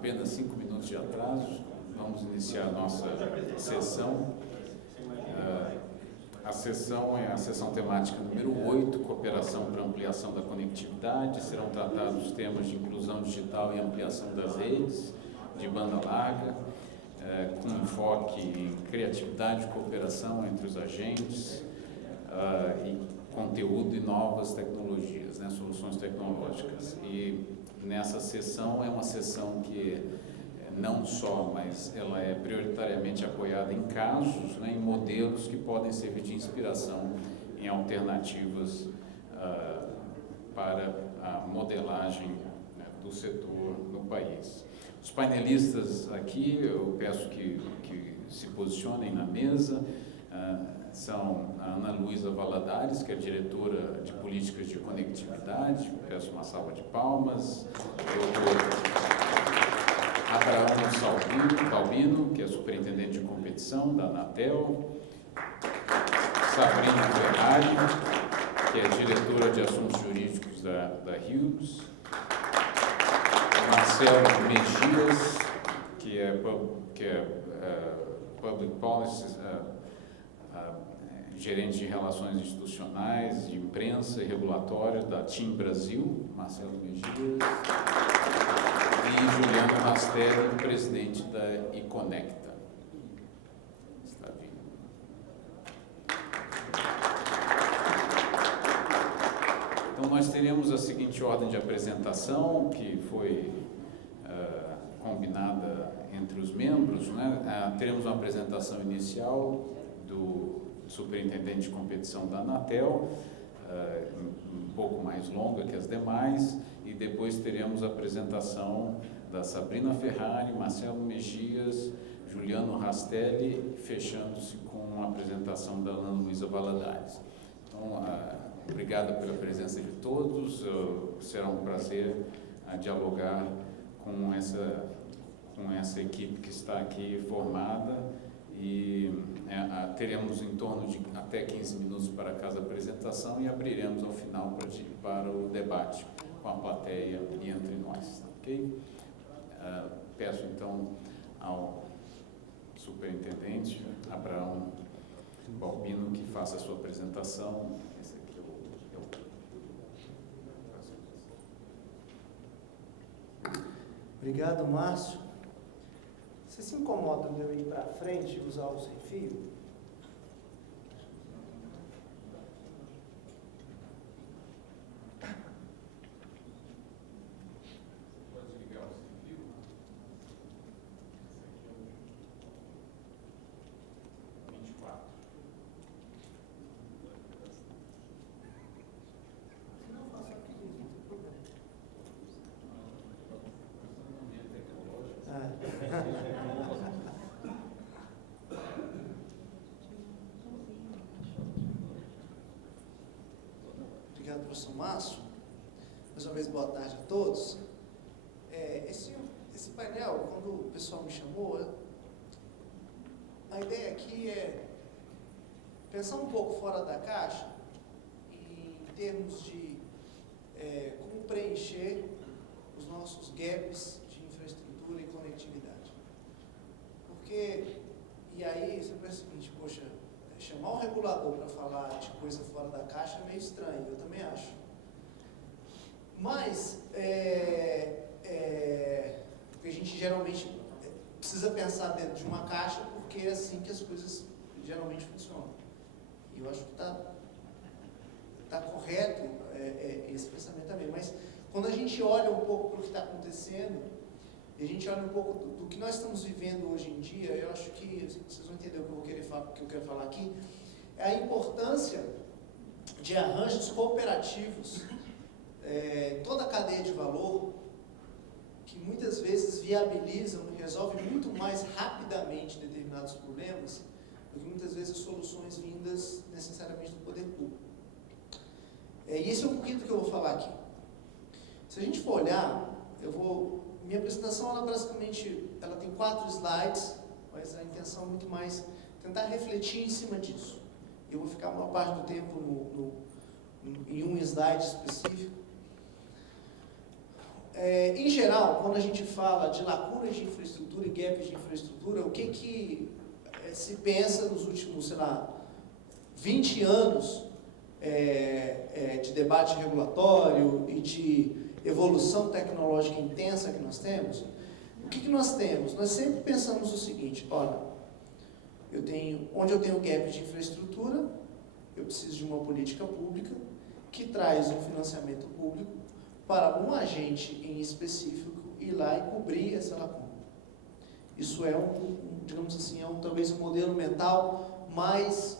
apenas 5 minutos de atraso, vamos iniciar a nossa sessão. A sessão é a sessão temática número 8, Cooperação para Ampliação da Conectividade. Serão tratados temas de inclusão digital e ampliação das redes de banda larga, com enfoque em criatividade e cooperação entre os agentes, e conteúdo e novas tecnologias, né, soluções tecnológicas. E nessa sessão é uma sessão que não só, mas ela é prioritariamente apoiada em casos, né, em modelos que podem servir de inspiração em alternativas para a modelagem, né, do setor no país. Os painelistas aqui, eu peço que se posicionem na mesa. São a Ana Luísa Valadares, que é diretora de políticas de conectividade, peço uma salva de palmas. Abraão Balbino, que é superintendente de competição da Anatel. Sabrina Ferrari, que é diretora de assuntos jurídicos da Hughes. Marcelo Mejias, que é Public Policy, gerente de relações institucionais, de imprensa e regulatória da TIM Brasil, Marcelo Mejias. E Juliano Rastelli, presidente da Iconecta. Está vindo. Então, nós teremos a seguinte ordem de apresentação, que foi combinada entre os membros, né? Teremos uma apresentação inicial do superintendente de competição da Anatel, um pouco mais longa que as demais, e depois teremos a apresentação da Sabrina Ferrari, Marcelo Mejias, Juliano Rastelli, fechando-se com a apresentação da Ana Luísa Valadares. Então, obrigado pela presença de todos, será um prazer dialogar com essa equipe que está aqui formada, e teremos em torno de até 15 minutos para cada apresentação e abriremos ao final para o debate com a plateia e entre nós, ok? Peço então ao superintendente Abraão Balbino que faça a sua apresentação. Esse aqui Obrigado, Márcio. Você se incomoda de eu ir para frente e usar o sem fio? Pode ligar o sem fio? Esse aqui é o 24. Se não, faço aqui mesmo, não tem problema. Obrigado, professor Márcio. Mais uma vez, boa tarde a todos. Esse painel, quando o pessoal me chamou, a ideia aqui é pensar um pouco fora da caixa em termos de como preencher os nossos gaps de infraestrutura e conectividade. E aí você pensa o seguinte, poxa, chamar um regulador para falar de coisa fora da caixa é meio estranho, eu também acho. Mas, porque a gente geralmente precisa pensar dentro de uma caixa, porque é assim que as coisas geralmente funcionam. E eu acho que está correto esse pensamento também. Mas quando a gente olha um pouco para o que está acontecendo, e a gente olha um pouco do que nós estamos vivendo hoje em dia, eu acho que vocês vão entender o que eu quero falar aqui, é a importância de arranjos cooperativos, toda a cadeia de valor, que muitas vezes viabilizam e resolvem muito mais rapidamente determinados problemas do que muitas vezes soluções vindas necessariamente do poder público. E esse é um pouquinho do que eu vou falar aqui. Se a gente for olhar, minha apresentação, ela tem 4 slides, mas a intenção é muito mais tentar refletir em cima disso. Eu vou ficar uma parte do tempo em um slide específico. em geral, quando a gente fala de lacunas de infraestrutura e gaps de infraestrutura, o que se pensa nos últimos, sei lá, 20 anos de debate regulatório e de evolução tecnológica intensa que nós temos? O que nós temos? Nós sempre pensamos o seguinte: olha, onde eu tenho gap de infraestrutura, eu preciso de uma política pública que traz um financiamento público para um agente em específico ir lá e cobrir essa lacuna. Isso é digamos assim, talvez um modelo mental mais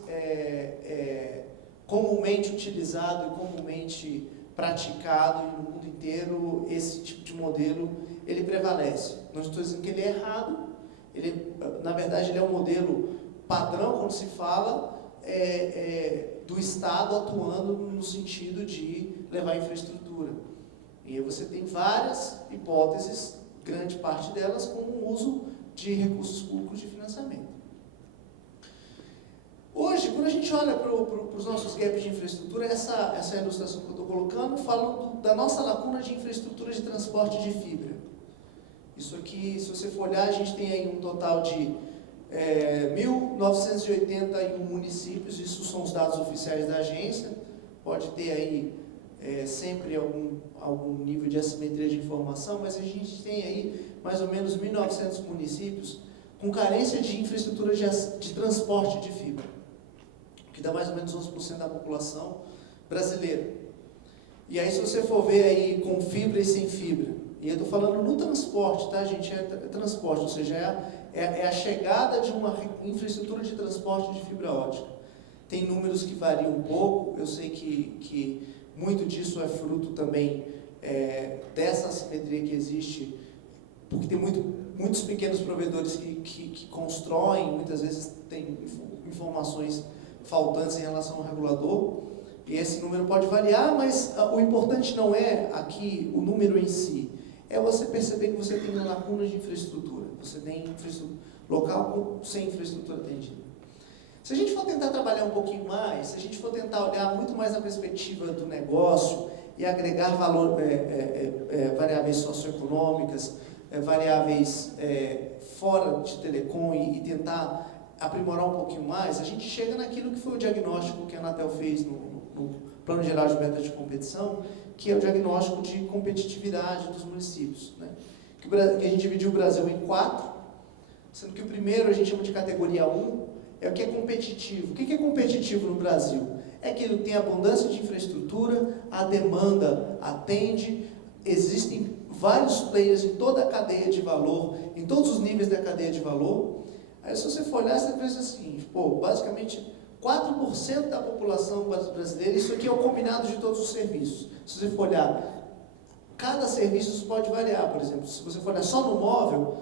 comumente utilizado e comumente praticado, e no mundo inteiro esse tipo de modelo ele prevalece. Não estou dizendo que ele é errado, na verdade ele é um modelo padrão quando se fala do Estado atuando no sentido de levar infraestrutura. E aí você tem várias hipóteses, grande parte delas com o uso de recursos públicos de financiamento. Hoje, quando a gente olha para os nossos gaps de infraestrutura, essa ilustração que eu estou colocando fala da nossa lacuna de infraestrutura de transporte de fibra. Isso aqui, se você for olhar, a gente tem aí um total de 1.981 municípios, isso são os dados oficiais da agência, pode ter aí sempre algum nível de assimetria de informação, mas a gente tem aí mais ou menos 1.900 municípios com carência de infraestrutura de transporte de fibra, que dá mais ou menos 11% da população brasileira. E aí, se você for ver aí com fibra e sem fibra, e eu estou falando no transporte, tá, gente? É transporte, ou seja, é a chegada de uma infraestrutura de transporte de fibra ótica. Tem números que variam um pouco, eu sei que muito disso é fruto também dessa assimetria que existe, porque tem muitos pequenos provedores que constroem, muitas vezes tem informações faltantes em relação ao regulador, e esse número pode variar, mas o importante não é aqui o número em si, é você perceber que você tem lacunas de infraestrutura, você tem local sem infraestrutura atendida. Se a gente for tentar trabalhar um pouquinho mais, se a gente for tentar olhar muito mais na perspectiva do negócio e agregar variáveis socioeconômicas, variáveis fora de telecom e tentar aprimorar um pouquinho mais, a gente chega naquilo que foi o diagnóstico que a Anatel fez no Plano Geral de Metas de Competição, que é o diagnóstico de competitividade dos municípios, né? Que a gente dividiu o Brasil em 4, sendo que o primeiro a gente chama de categoria 1, é o que é competitivo. O que é competitivo no Brasil? É que ele tem abundância de infraestrutura, a demanda atende, existem vários players em toda a cadeia de valor, em todos os níveis da cadeia de valor. Aí, se você for olhar, você pensa assim, basicamente 4% da população brasileira, isso aqui é o combinado de todos os serviços. Se você for olhar, cada serviço pode variar, por exemplo, se você for olhar só no móvel,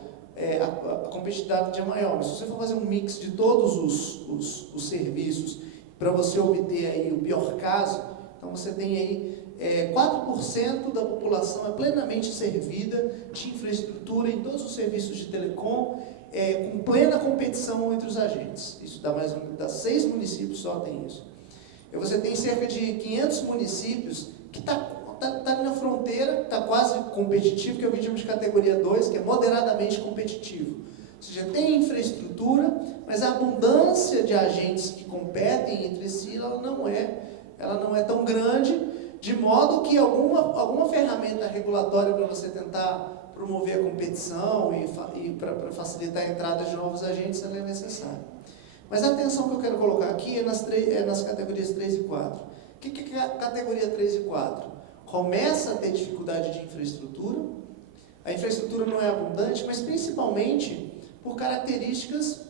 a competitividade é maior, mas se você for fazer um mix de todos os serviços, para você obter aí o pior caso, então você tem aí 4% da população é plenamente servida de infraestrutura em todos os serviços de telecom, com plena competição entre os agentes. Isso dá mais ou menos, 6 municípios só tem isso. E você tem cerca de 500 municípios que está na fronteira, está quase competitivo, que é o que chamamos de categoria 2, que é moderadamente competitivo. Ou seja, tem infraestrutura, mas a abundância de agentes que competem entre si, ela não é tão grande, de modo que alguma ferramenta regulatória para você tentar promover a competição e para facilitar a entrada de novos agentes, ela é necessária. Mas a atenção que eu quero colocar aqui é nas categorias 3 e 4. O que é a categoria 3 e 4? Começa a ter dificuldade de infraestrutura, a infraestrutura não é abundante, mas principalmente por características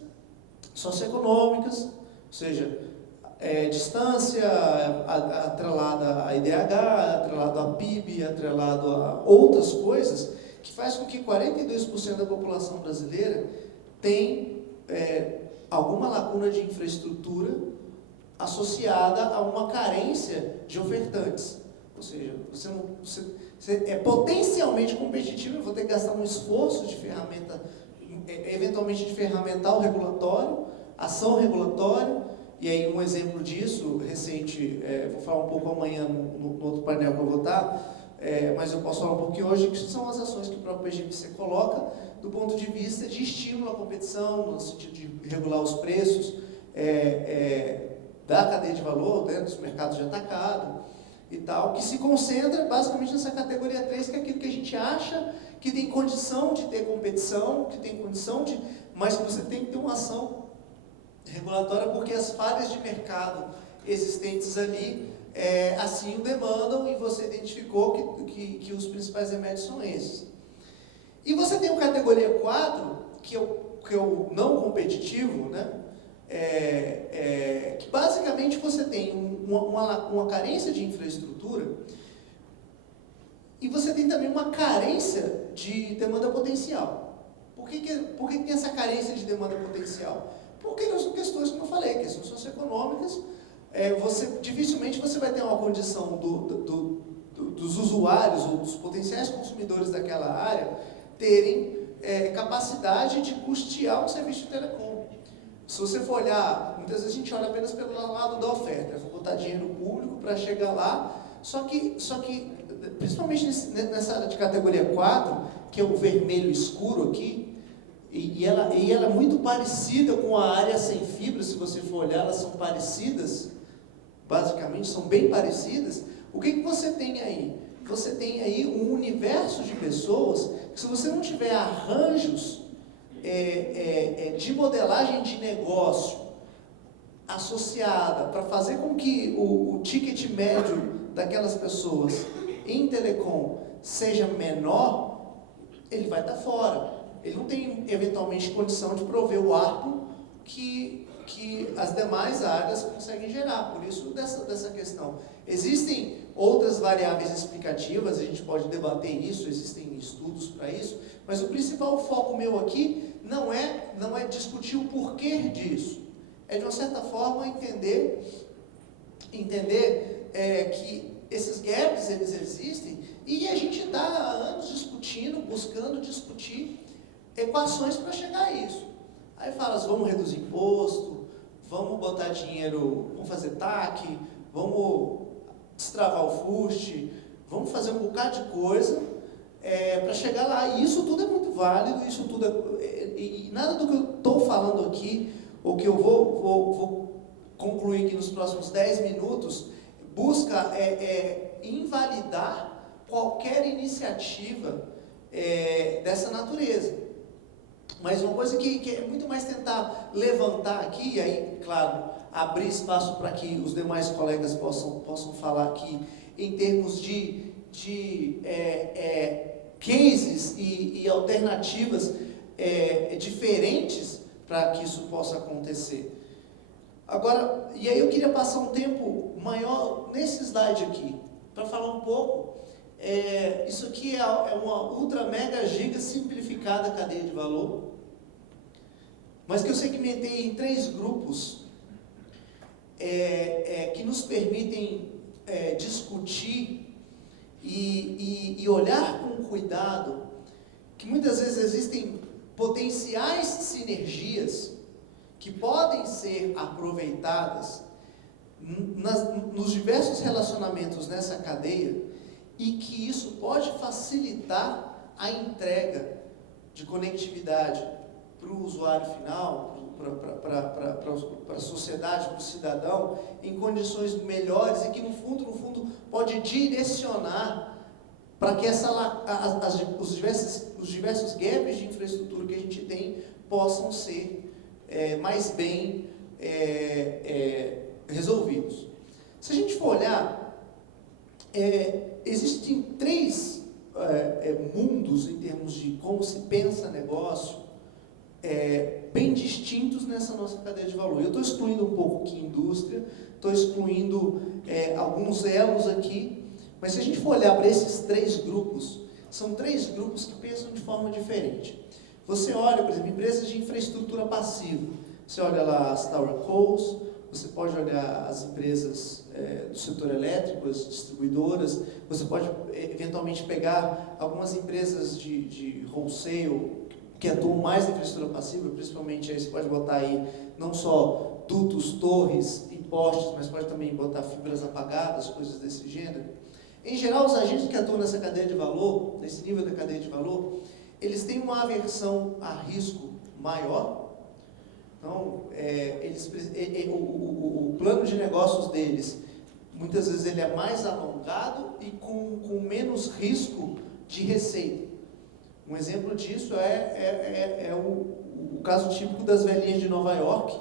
socioeconômicas, ou seja, distância atrelada a IDH, atrelado a PIB, atrelado a outras coisas, que faz com que 42% da população brasileira tem alguma lacuna de infraestrutura associada a uma carência de ofertantes. Ou seja, você é potencialmente competitivo, eu vou ter que gastar um esforço de ferramenta, eventualmente de ferramental regulatório, ação regulatória, e aí um exemplo disso, recente, vou falar um pouco amanhã no outro painel que eu vou estar, mas eu posso falar um pouquinho hoje, que são as ações que o próprio PGPC coloca do ponto de vista de estímulo à competição, no sentido de regular os preços da cadeia de valor, né, dos mercados de atacado e tal, que se concentra basicamente nessa categoria 3, que é aquilo que a gente acha que tem condição de ter competição, que tem condição de... mas que você tem que ter uma ação regulatória, porque as falhas de mercado existentes ali assim o demandam, e você identificou que os principais remédios são esses. E você tem a categoria 4, que é o não competitivo, né? Que basicamente você tem uma carência de infraestrutura e você tem também uma carência de demanda potencial. Por que tem essa carência de demanda potencial? Porque são questões, como eu falei, questões socioeconômicas. Dificilmente você vai ter uma condição dos usuários ou dos potenciais consumidores daquela área terem capacidade de custear um serviço de telecom. Se você for olhar, muitas vezes a gente olha apenas pelo lado da oferta, vou botar dinheiro público para chegar lá, só que principalmente nessa área de categoria 4, que é o vermelho escuro aqui, e ela é muito parecida com a área sem fibra, se você for olhar, elas são parecidas, basicamente, são bem parecidas. O que você tem aí? Você tem aí um universo de pessoas que, se você não tiver arranjos de modelagem de negócio associada para fazer com que o ticket médio daquelas pessoas em telecom seja menor, ele vai estar fora. Ele não tem, eventualmente, condição de prover o ARPU que as demais áreas conseguem gerar. Por isso, dessa questão. Existem outras variáveis explicativas, a gente pode debater isso, existem estudos para isso, mas o principal foco meu aqui não é discutir o porquê disso. É, de uma certa forma, entender que esses gaps, eles existem, e a gente está há anos discutindo, buscando discutir equações para chegar a isso. Aí fala, vamos reduzir imposto, vamos botar dinheiro, vamos fazer TAC, vamos destravar o FUST, vamos fazer um bocado de coisa para chegar lá. E isso tudo é muito válido, isso tudo e nada do que eu estou falando aqui, ou que eu vou concluir aqui nos próximos 10 minutos, busca invalidar qualquer iniciativa dessa natureza. Mas uma coisa que é muito mais tentar levantar aqui, e aí, claro, abrir espaço para que os demais colegas possam falar aqui em termos de cases e alternativas diferentes para que isso possa acontecer. Agora, e aí eu queria passar um tempo maior nesse slide aqui, para falar um pouco. Isso aqui é uma ultra mega giga simplificada cadeia de valor, mas que eu segmentei em 3 grupos que nos permitem discutir e olhar com cuidado que muitas vezes existem potenciais sinergias que podem ser aproveitadas nos diversos relacionamentos nessa cadeia, e que isso pode facilitar a entrega de conectividade para o usuário final, para a sociedade, para o cidadão, em condições melhores, e que no fundo pode direcionar para que os diversos gaps de infraestrutura que a gente tem possam ser mais bem resolvidos. Se a gente for olhar, existem 3 mundos em termos de como se pensa negócio, bem distintos nessa nossa cadeia de valor. Eu estou excluindo um pouco aqui indústria, estou excluindo alguns elos aqui, mas se a gente for olhar para esses 3 grupos, são 3 grupos que pensam de forma diferente. Você olha, por exemplo, empresas de infraestrutura passiva, você olha lá as towercos, você pode olhar as empresas do setor elétrico, as distribuidoras, você pode eventualmente pegar algumas empresas de wholesale que atuam mais na infraestrutura passiva, principalmente aí você pode botar aí não só dutos, torres e postes, mas pode também botar fibras apagadas, coisas desse gênero. Em geral, os agentes que atuam nessa cadeia de valor, nesse nível da cadeia de valor, eles têm uma aversão a risco maior. Então, o plano de negócios deles, muitas vezes ele é mais alongado e com menos risco de receita. Um exemplo disso é o caso típico das velhinhas de Nova York.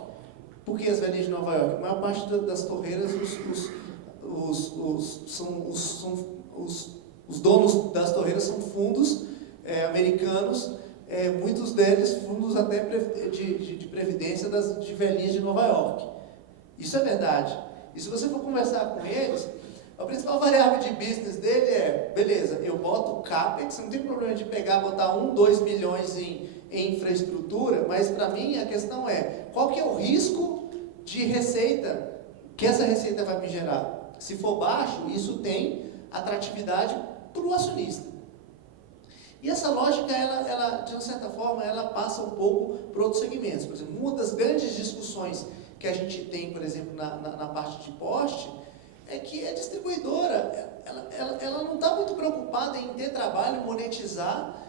Por que as velhinhas de Nova York? A maior parte das torreiras, os donos das torreiras são fundos americanos, muitos deles fundos até de previdência de velhinhas de Nova York. Isso é verdade. E se você for conversar com eles, a principal variável de business dele é, beleza, eu boto CAPEX, não tem problema de botar 1, 2 milhões em infraestrutura, mas para mim a questão é, qual que é o risco de receita que essa receita vai me gerar? Se for baixo, isso tem atratividade para o acionista. E essa lógica, ela, de uma certa forma, ela passa um pouco para outros segmentos. Por exemplo, uma das grandes discussões que a gente tem, por exemplo, na parte de poste, é que a distribuidora, ela não está muito preocupada em ter trabalho, monetizar,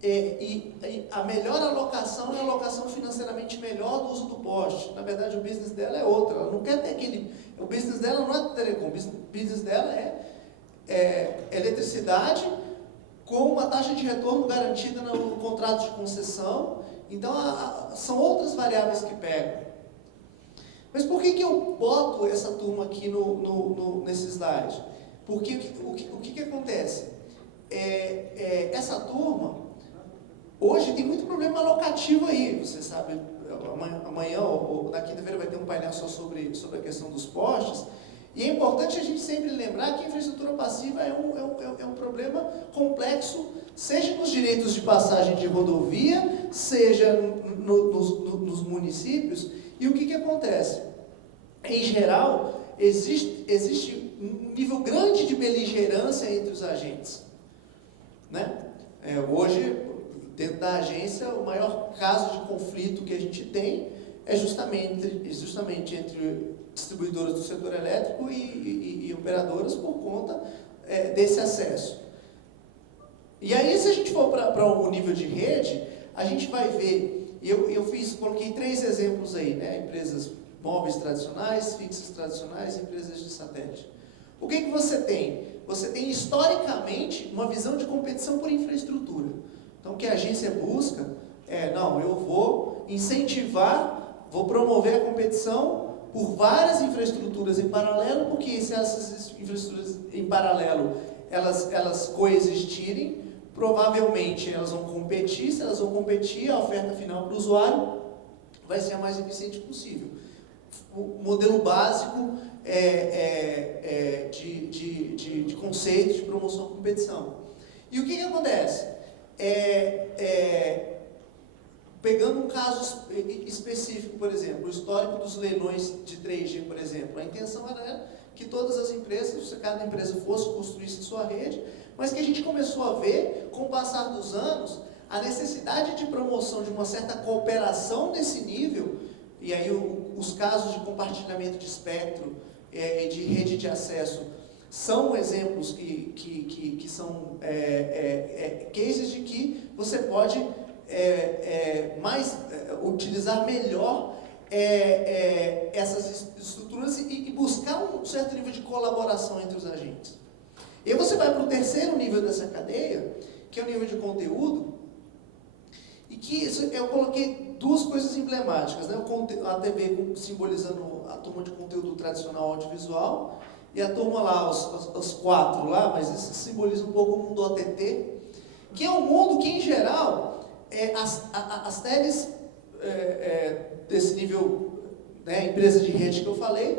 e a melhor alocação é a alocação financeiramente melhor do uso do poste. Na verdade, o business dela é outro. Ela não quer ter aquele... O business dela não é telecom, o business dela é eletricidade com uma taxa de retorno garantida no contrato de concessão. Então, são outras variáveis que pegam. Mas por que eu boto essa turma aqui nesse slide? Porque o que acontece? Essa turma, hoje tem muito problema alocativo aí, você sabe, amanhã ou na quinta-feira vai ter um painel só sobre a questão dos postes, e é importante a gente sempre lembrar que a infraestrutura passiva é um problema complexo, seja nos direitos de passagem de rodovia, seja nos municípios. E o que acontece? Em geral, existe um nível grande de beligerância entre os agentes. Né? Hoje, dentro da agência, o maior caso de conflito que a gente tem é justamente entre distribuidoras do setor elétrico e operadoras por conta desse acesso. E aí, se a gente for para o nível de rede, a gente vai ver, coloquei 3 exemplos aí, né? Empresas móveis tradicionais, fixas tradicionais, empresas de satélite. O que você tem? Você tem, historicamente, uma visão de competição por infraestrutura. Então, o que a agência busca eu vou incentivar, vou promover a competição por várias infraestruturas em paralelo, porque se essas infraestruturas em paralelo, elas coexistirem, provavelmente elas vão competir. Se elas vão competir, a oferta final para o usuário vai ser a mais eficiente possível. O modelo básico de conceito de promoção e competição. E o que acontece? Pegando um caso específico, por exemplo, o histórico dos leilões de 3G, por exemplo, a intenção era que todas as empresas, se cada empresa construísse sua rede, mas que a gente começou a ver, com o passar dos anos, a necessidade de promoção de uma certa cooperação nesse nível, e aí os casos de compartilhamento de espectro e de rede de acesso são exemplos que são cases de que você pode utilizar melhor essas estruturas e buscar um certo nível de colaboração entre os agentes. E aí você vai para o terceiro nível dessa cadeia, que é o nível de conteúdo, e que eu coloquei 2 coisas emblemáticas, né? A TV simbolizando a turma de conteúdo tradicional audiovisual, e a turma lá, os 4 lá, mas isso simboliza um pouco o mundo OTT, que é um mundo que, em geral, as teles desse nível, né, empresa de rede que eu falei,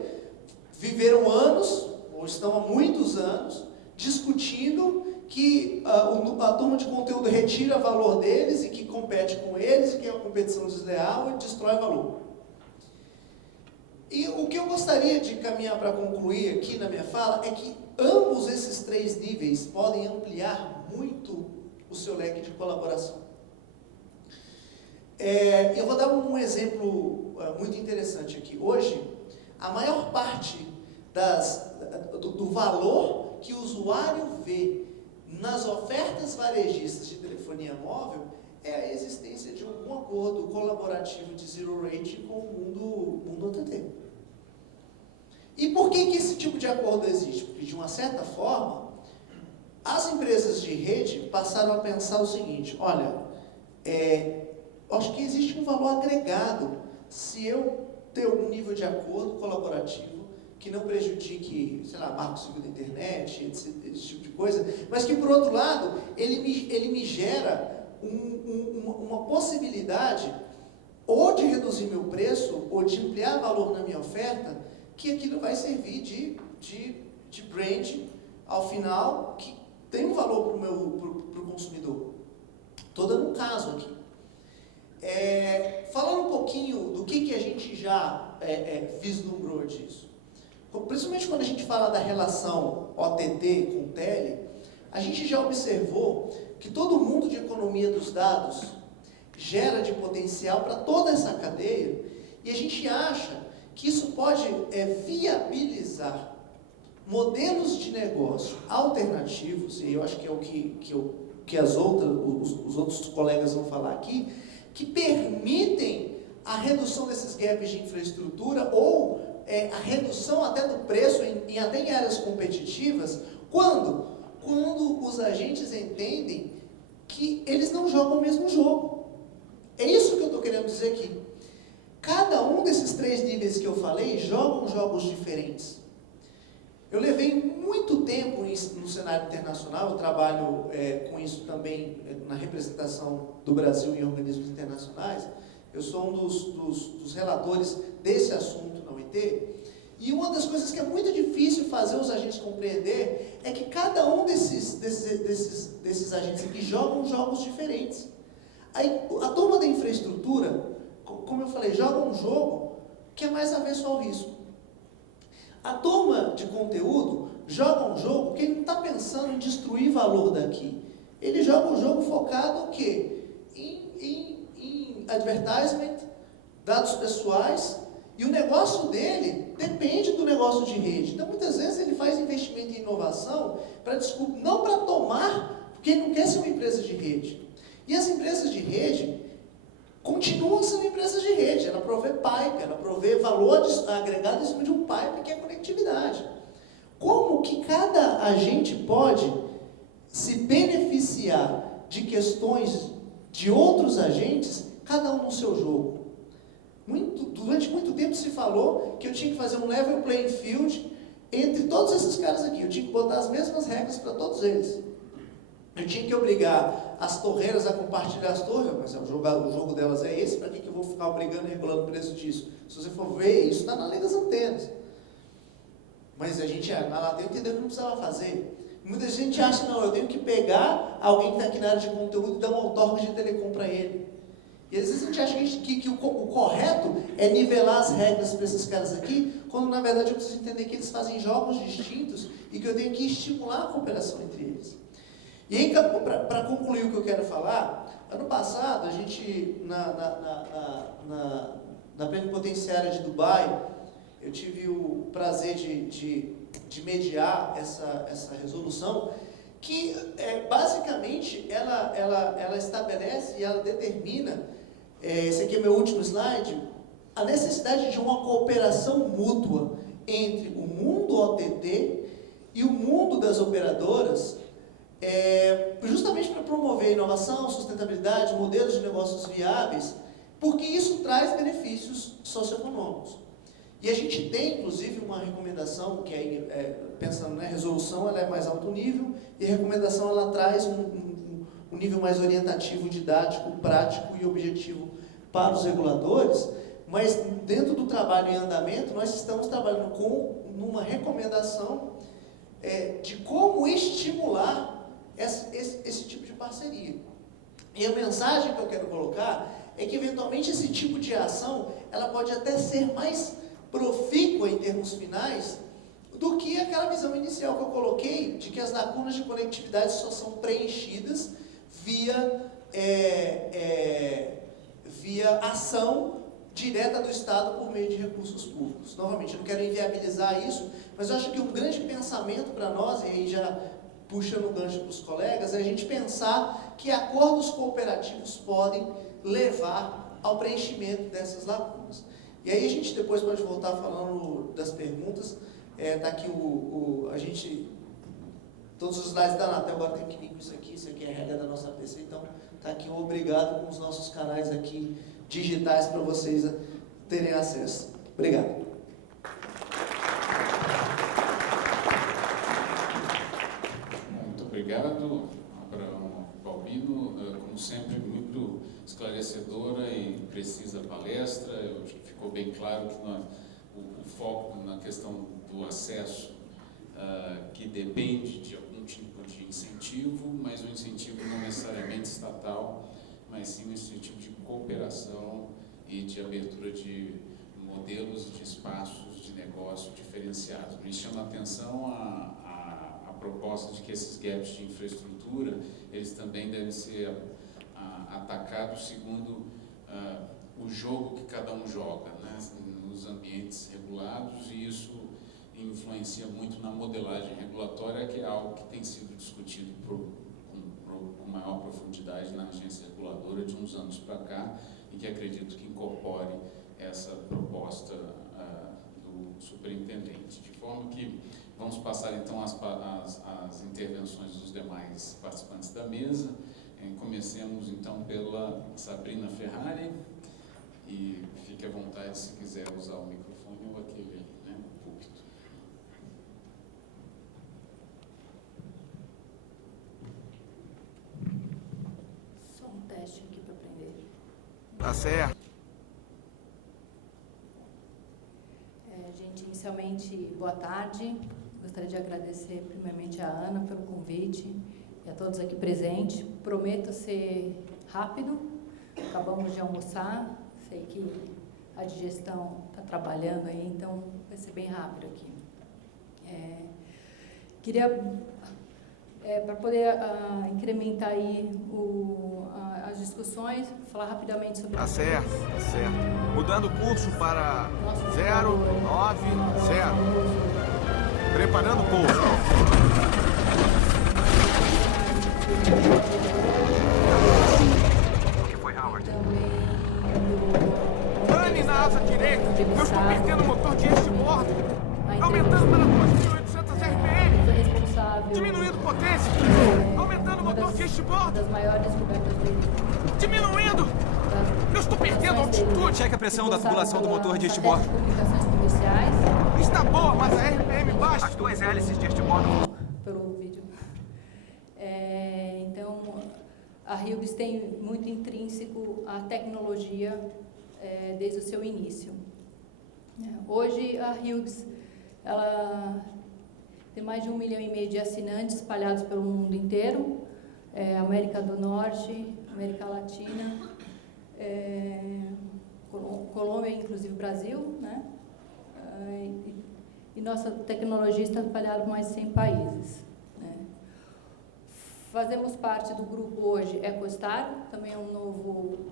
viveram anos, ou estão há muitos anos, discutindo que a turma de conteúdo retira valor deles e que compete com eles, e que é uma competição desleal e destrói valor. E o que eu gostaria de caminhar para concluir aqui na minha fala é que ambos esses 3 níveis podem ampliar muito o seu leque de colaboração. Eu vou dar um exemplo muito interessante aqui. Hoje, a maior parte do valor que o usuário vê nas ofertas varejistas de telefonia móvel é a existência de algum acordo colaborativo de zero rating com o mundo OTT. E por que esse tipo de acordo existe? Porque, de uma certa forma, as empresas de rede passaram a pensar o seguinte: olha, acho que existe um valor agregado se eu ter algum nível de acordo colaborativo que não prejudique, sei lá, marco civil da internet, esse tipo de coisa, mas que, por outro lado, ele me gera uma possibilidade ou de reduzir meu preço, ou de ampliar valor na minha oferta, que aquilo vai servir de brand, ao final, que tem um valor para o consumidor. Estou dando um caso aqui. Falando um pouquinho do que a gente já vislumbrou disso. Principalmente quando a gente fala da relação OTT com tele, a gente já observou que todo mundo de economia dos dados gera de potencial para toda essa cadeia, e a gente acha que isso pode viabilizar modelos de negócio alternativos, e eu acho que é o que os outros colegas vão falar aqui, que permitem a redução desses gaps de infraestrutura ou a redução até do preço até em áreas competitivas, quando os agentes entendem que eles não jogam o mesmo jogo. É isso que eu estou querendo dizer aqui. Cada um desses 3 níveis que eu falei jogam jogos diferentes. Eu levei muito tempo no cenário internacional, eu trabalho com isso também na representação do Brasil em organismos internacionais. Eu sou um dos relatores desse assunto na UIT. E uma das coisas que é muito difícil fazer os agentes compreender é que cada um desses agentes aqui jogam jogos diferentes. Aí, a turma da infraestrutura, como eu falei, joga um jogo que é mais avesso ao risco. A turma de conteúdo joga um jogo que ele não está pensando em destruir valor daqui. Ele joga um jogo focado o quê? Em advertisement, dados pessoais, e o negócio dele depende do negócio de rede. Então, muitas vezes, ele faz investimento em inovação não para tomar, porque ele não quer ser uma empresa de rede. E as empresas de rede continuam sendo empresas de rede. Ela provê pipe, ela provê valor agregado em cima de um pipe que é conectividade. Como que cada agente pode se beneficiar de questões de outros agentes, cada um no seu jogo? Durante muito tempo se falou que eu tinha que fazer um level playing field entre todos esses caras aqui. Eu tinha que botar as mesmas regras para todos eles. Eu tinha que obrigar as torreiras a compartilhar as torres, mas o jogo delas é esse, para que eu vou ficar obrigando e regulando o preço disso? Se você for ver, isso está na lei das antenas. Mas a gente, na Anatel, entendeu que não precisava fazer. Muita gente acha, não, eu tenho que pegar alguém que está aqui na área de conteúdo e dar uma outorga de telecom para ele. E às vezes a gente acha que o correto é nivelar as regras para esses caras aqui, quando na verdade eu preciso entender que eles fazem jogos distintos e que eu tenho que estimular a cooperação entre eles. E aí, para concluir o que eu quero falar, ano passado, a gente, na plenipotenciária de Dubai, eu tive o prazer de mediar essa resolução, que basicamente ela estabelece e ela determina, esse aqui é meu último slide, a necessidade de uma cooperação mútua entre o mundo OTT e o mundo das operadoras, justamente para promover inovação, sustentabilidade, modelos de negócios viáveis, porque isso traz benefícios socioeconômicos. E a gente tem, inclusive, uma recomendação, que pensando na resolução, ela é mais alto nível, e a recomendação ela traz um nível mais orientativo, didático, prático e objetivo para os reguladores, mas dentro do trabalho em andamento, nós estamos trabalhando numa recomendação de como estimular esse tipo de parceria. E a mensagem que eu quero colocar é que, eventualmente, esse tipo de ação, ela pode até ser mais profícua em termos finais do que aquela visão inicial que eu coloquei, de que as lacunas de conectividade só são preenchidas via ação direta do Estado por meio de recursos públicos. Novamente, eu não quero inviabilizar isso, mas eu acho que um grande pensamento para nós, e aí já puxando o gancho para os colegas, é a gente pensar que acordos cooperativos podem levar ao preenchimento dessas lacunas. E aí a gente depois pode voltar falando das perguntas. Tá aqui a gente, todos os slides da Anatel agora tem que vir com isso aqui é a regra da nossa PC, então tá aqui o obrigado com os nossos canais aqui digitais para vocês terem acesso. Obrigado. Muito obrigado, Abraão Balbino, como sempre, muito esclarecedora e precisa a palestra. Eu acho que ficou bem claro que o foco na questão do acesso, que depende de algum tipo de incentivo, mas o incentivo não necessariamente estatal, mas sim um incentivo de cooperação e de abertura de modelos de espaços de negócio diferenciados. Me chama a atenção a proposta de que esses gaps de infraestrutura, eles também devem ser atacados segundo o jogo que cada um joga, né, nos ambientes regulados, e isso influencia muito na modelagem regulatória, que é algo que tem sido discutido com maior profundidade na agência reguladora de uns anos para cá, e que acredito que incorpore essa proposta do superintendente. De forma que vamos passar então as intervenções dos demais participantes da mesa. Comecemos então pela Sabrina Ferrari, e fique à vontade se quiser usar o microfone ou aquele ali, né, o púlpito. Só um teste aqui para aprender. Tá certo. Gente, inicialmente, boa tarde. Gostaria de agradecer primeiramente a Ana pelo convite e a todos aqui presentes. Prometo ser rápido. Acabamos de almoçar. Sei que a digestão está trabalhando aí, então vai ser bem rápido aqui. Queria, para poder incrementar aí as discussões, falar rapidamente sobre... Tá certo, tá certo. Mudando o curso para 090. Preparando o curso. O que foi, Howard? Pane na asa direita. Eu estou perdendo o motor de este bordo. Aumentando para 2.800 RPM. Diminuindo potência. Aumentando o motor de este bordo. Das maiores descobertas dele. Diminuindo. Eu estou perdendo altitude. Cheque a pressão da tubulação do motor de este bordo. Comunicações comerciais. Está boa, mas a RPM baixa. As duas hélices de este bordo. Pelo vídeo. Então, a Hughes tem muito intrínseco a tecnologia desde o seu início. Hoje, a Hughes ela tem mais de 1,5 milhão de assinantes espalhados pelo mundo inteiro, América do Norte, América Latina, Colômbia, inclusive Brasil, né? E nossa tecnologia está espalhada por mais de 100 países. Né? Fazemos parte do grupo hoje EcoStar, também é um novo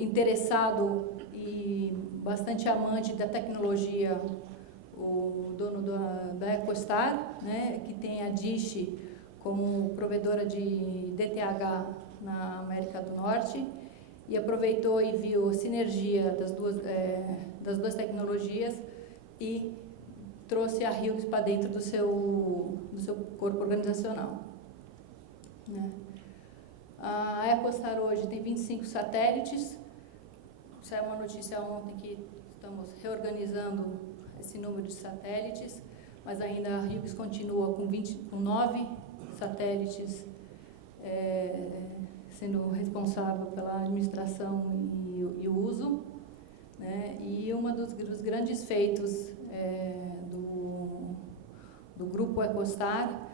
interessado e bastante amante da tecnologia, o dono da EcoStar, né, que tem a Dish como provedora de DTH na América do Norte, e aproveitou e viu a sinergia das duas tecnologias e trouxe a Hughes para dentro do seu corpo organizacional. Né? A EcoStar hoje tem 25 satélites. Saiu uma notícia ontem que estamos reorganizando esse número de satélites, mas ainda a Hughes continua com 9 satélites sendo responsável pela administração e o uso. Né? E um dos grandes feitos do grupo EcoStar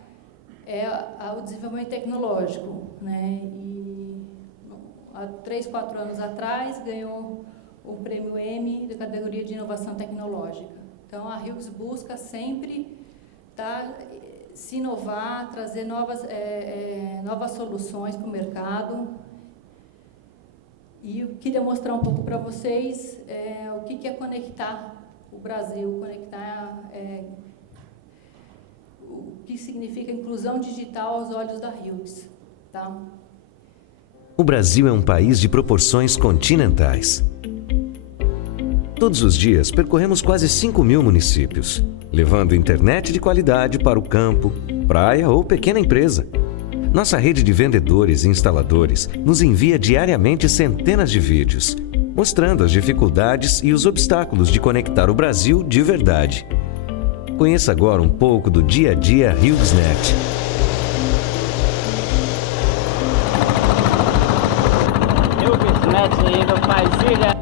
é o desenvolvimento tecnológico, né? E há 3, 4 anos atrás ganhou o prêmio Emmy da categoria de inovação tecnológica. Então a Hughes busca sempre estar se inovar, trazer novas soluções para o mercado. E eu queria mostrar um pouco para vocês o que é conectar o Brasil, conectar o que significa inclusão digital aos olhos da Hughes, tá? O Brasil é um país de proporções continentais. Todos os dias percorremos quase 5.000 municípios, levando internet de qualidade para o campo, praia ou pequena empresa. Nossa rede de vendedores e instaladores nos envia diariamente centenas de vídeos, mostrando as dificuldades e os obstáculos de conectar o Brasil de verdade. Conheça agora um pouco do dia a dia HughesNet. HughesNet aí do Brasília.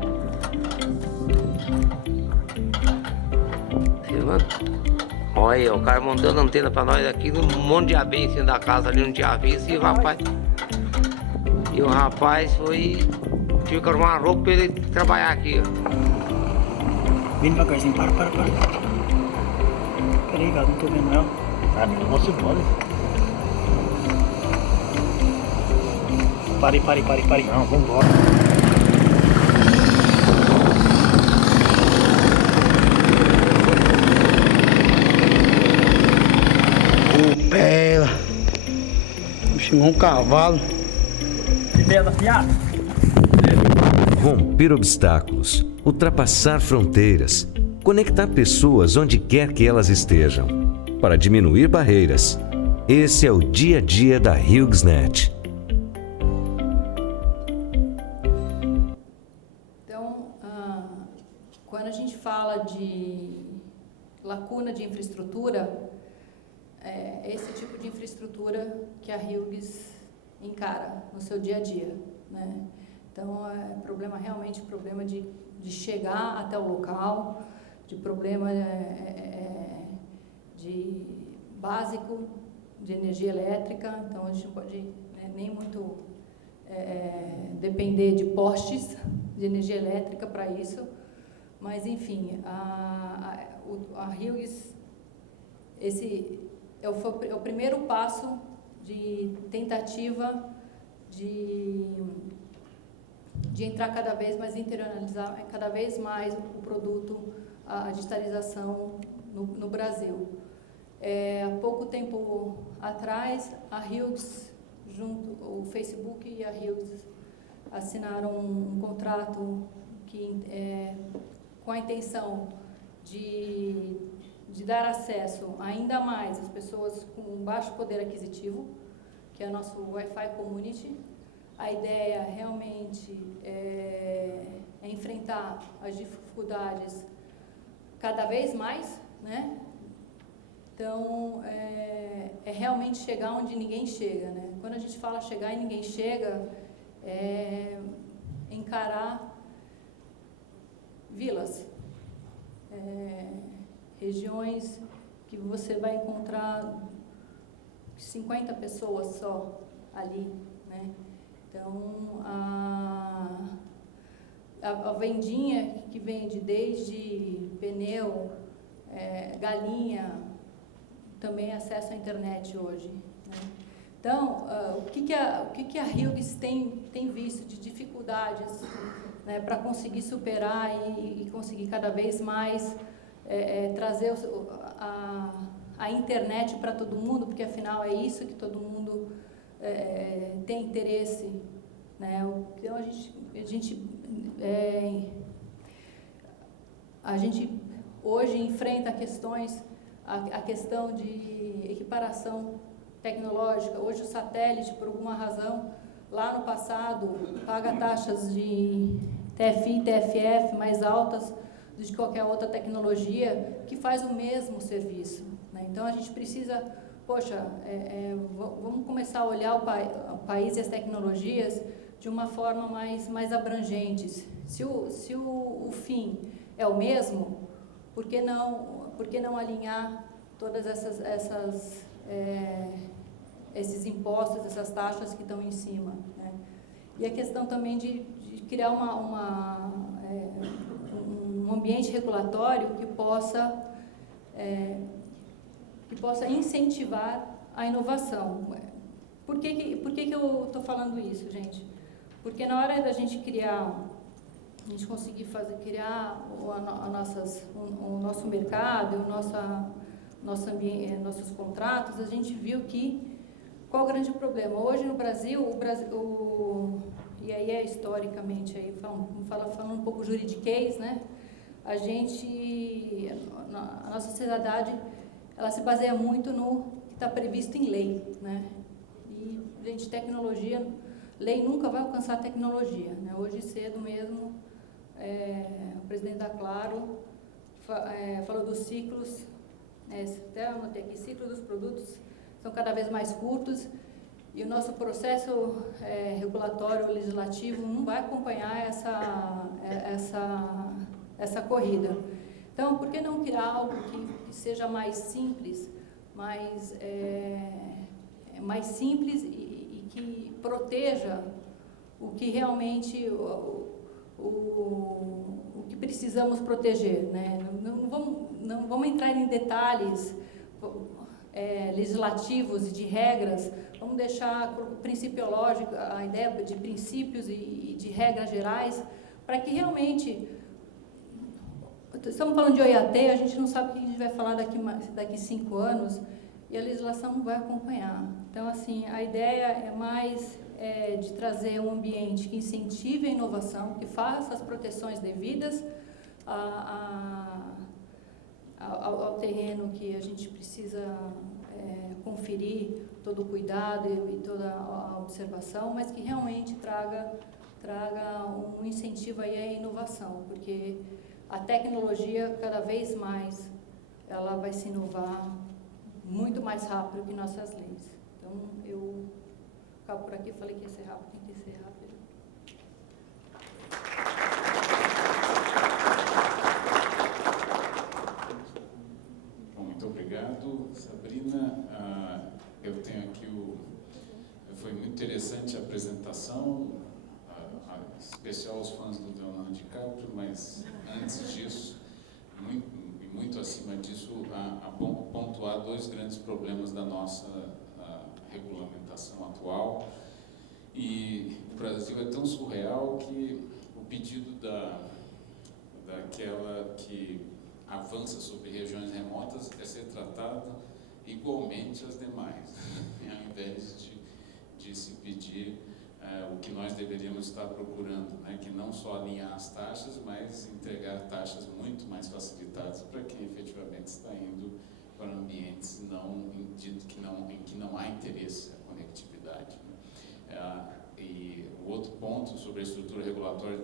Olha, o cara montando antena pra nós aqui, um monte de abelha em cima da casa ali, não tinha visto, e o rapaz foi, tive que arrumar uma roupa pra ele trabalhar aqui, ó. Bem devagarzinho, para. Peraí, velho, não tô vendo ela. Ah, meu, vamos embora. Pare. Não, vambora. Bela. Chegou um cavalo. Que bela, fiado. Romper obstáculos, ultrapassar fronteiras, conectar pessoas onde quer que elas estejam, para diminuir barreiras. Esse é o dia a dia da HughesNet. Então, quando a gente fala de lacuna de infraestrutura, é esse tipo de infraestrutura que a Hughes encara no seu dia a dia, né? Então, realmente problema de chegar até o local, de problema de básico de energia elétrica. Então, a gente não pode nem muito depender de postes de energia elétrica para isso, mas, enfim, a Hughes, esse é o primeiro passo de tentativa de entrar cada vez mais, internalizar cada vez mais o produto, a digitalização no Brasil. Há pouco tempo atrás, a Hughes, o Facebook e a Hughes assinaram um contrato com a intenção de dar acesso ainda mais às pessoas com baixo poder aquisitivo, que é o nosso Wi-Fi Community. A ideia realmente é enfrentar as dificuldades cada vez mais, né? Então, é realmente chegar onde ninguém chega, né? Quando a gente fala chegar e ninguém chega, é encarar vilas, regiões que você vai encontrar 50 pessoas só ali, né? Então, a vendinha que vende desde pneu, galinha, também acesso à internet hoje, né? Então, o que a Hughes tem visto de dificuldades, né, para conseguir superar e conseguir cada vez mais trazer a internet para todo mundo, porque afinal é isso que todo mundo tem interesse, né? Então a gente hoje enfrenta questões, a questão de equiparação tecnológica. Hoje o satélite, por alguma razão, lá no passado, paga taxas de TFI, TFF mais altas do que qualquer outra tecnologia que faz o mesmo serviço, né? Então a gente precisa, vamos começar a olhar o país e as tecnologias de uma forma mais abrangentes. Se o fim é o mesmo, por que não alinhar todas esses impostos, essas taxas que estão em cima, né? E a questão também de criar um ambiente regulatório que possa que possa incentivar a inovação. Por que eu estou falando isso, gente? Porque na hora da gente criar, a gente conseguir criar o nosso mercado, nosso ambiente, nossos contratos, a gente viu que qual o grande problema? Hoje no Brasil, e aí é historicamente, aí, falando um pouco juridiquês, né? A nossa sociedade, ela se baseia muito no que está previsto em lei, né? E, gente, tecnologia, lei nunca vai alcançar a tecnologia, né? Hoje cedo mesmo, o presidente da Claro falou dos ciclos, até anotei aqui, ciclo dos produtos são cada vez mais curtos e o nosso processo regulatório legislativo não vai acompanhar essa corrida. Então, por que não criar algo que seja mais simples, mais simples e que proteja o que realmente o que precisamos proteger, né? Não vamos entrar em detalhes legislativos e de regras, vamos deixar o principiológico, a ideia de princípios e de regras gerais, para que realmente, estamos falando de OIAT, a gente não sabe o que a gente vai falar daqui 5 anos, e a legislação não vai acompanhar. Então, assim, a ideia é mais de trazer um ambiente que incentive a inovação, que faça as proteções devidas ao terreno que a gente precisa conferir todo o cuidado e toda a observação, mas que realmente traga um incentivo aí à inovação, porque a tecnologia, cada vez mais, ela vai se inovar muito mais rápido que nossas leis. Então, eu acabo por aqui, falei que ia ser rápido, tem que ser rápido. Bom, muito obrigado, Sabrina. Eu tenho aqui foi muito interessante a apresentação, especial aos fãs do Leonardo DiCaprio, mas antes disso, muito acima disso, a pontuar 2 grandes problemas da nossa regulamentação atual. E o Brasil é tão surreal que o pedido daquela que avança sobre regiões remotas é ser tratada igualmente às demais, ao invés de se pedir o que nós deveríamos estar procurando, né? Que não só alinhar as taxas, mas entregar taxas muito mais facilitadas para quem efetivamente está indo para ambientes em que não há interesse à conectividade, né? E o outro ponto sobre a estrutura regulatória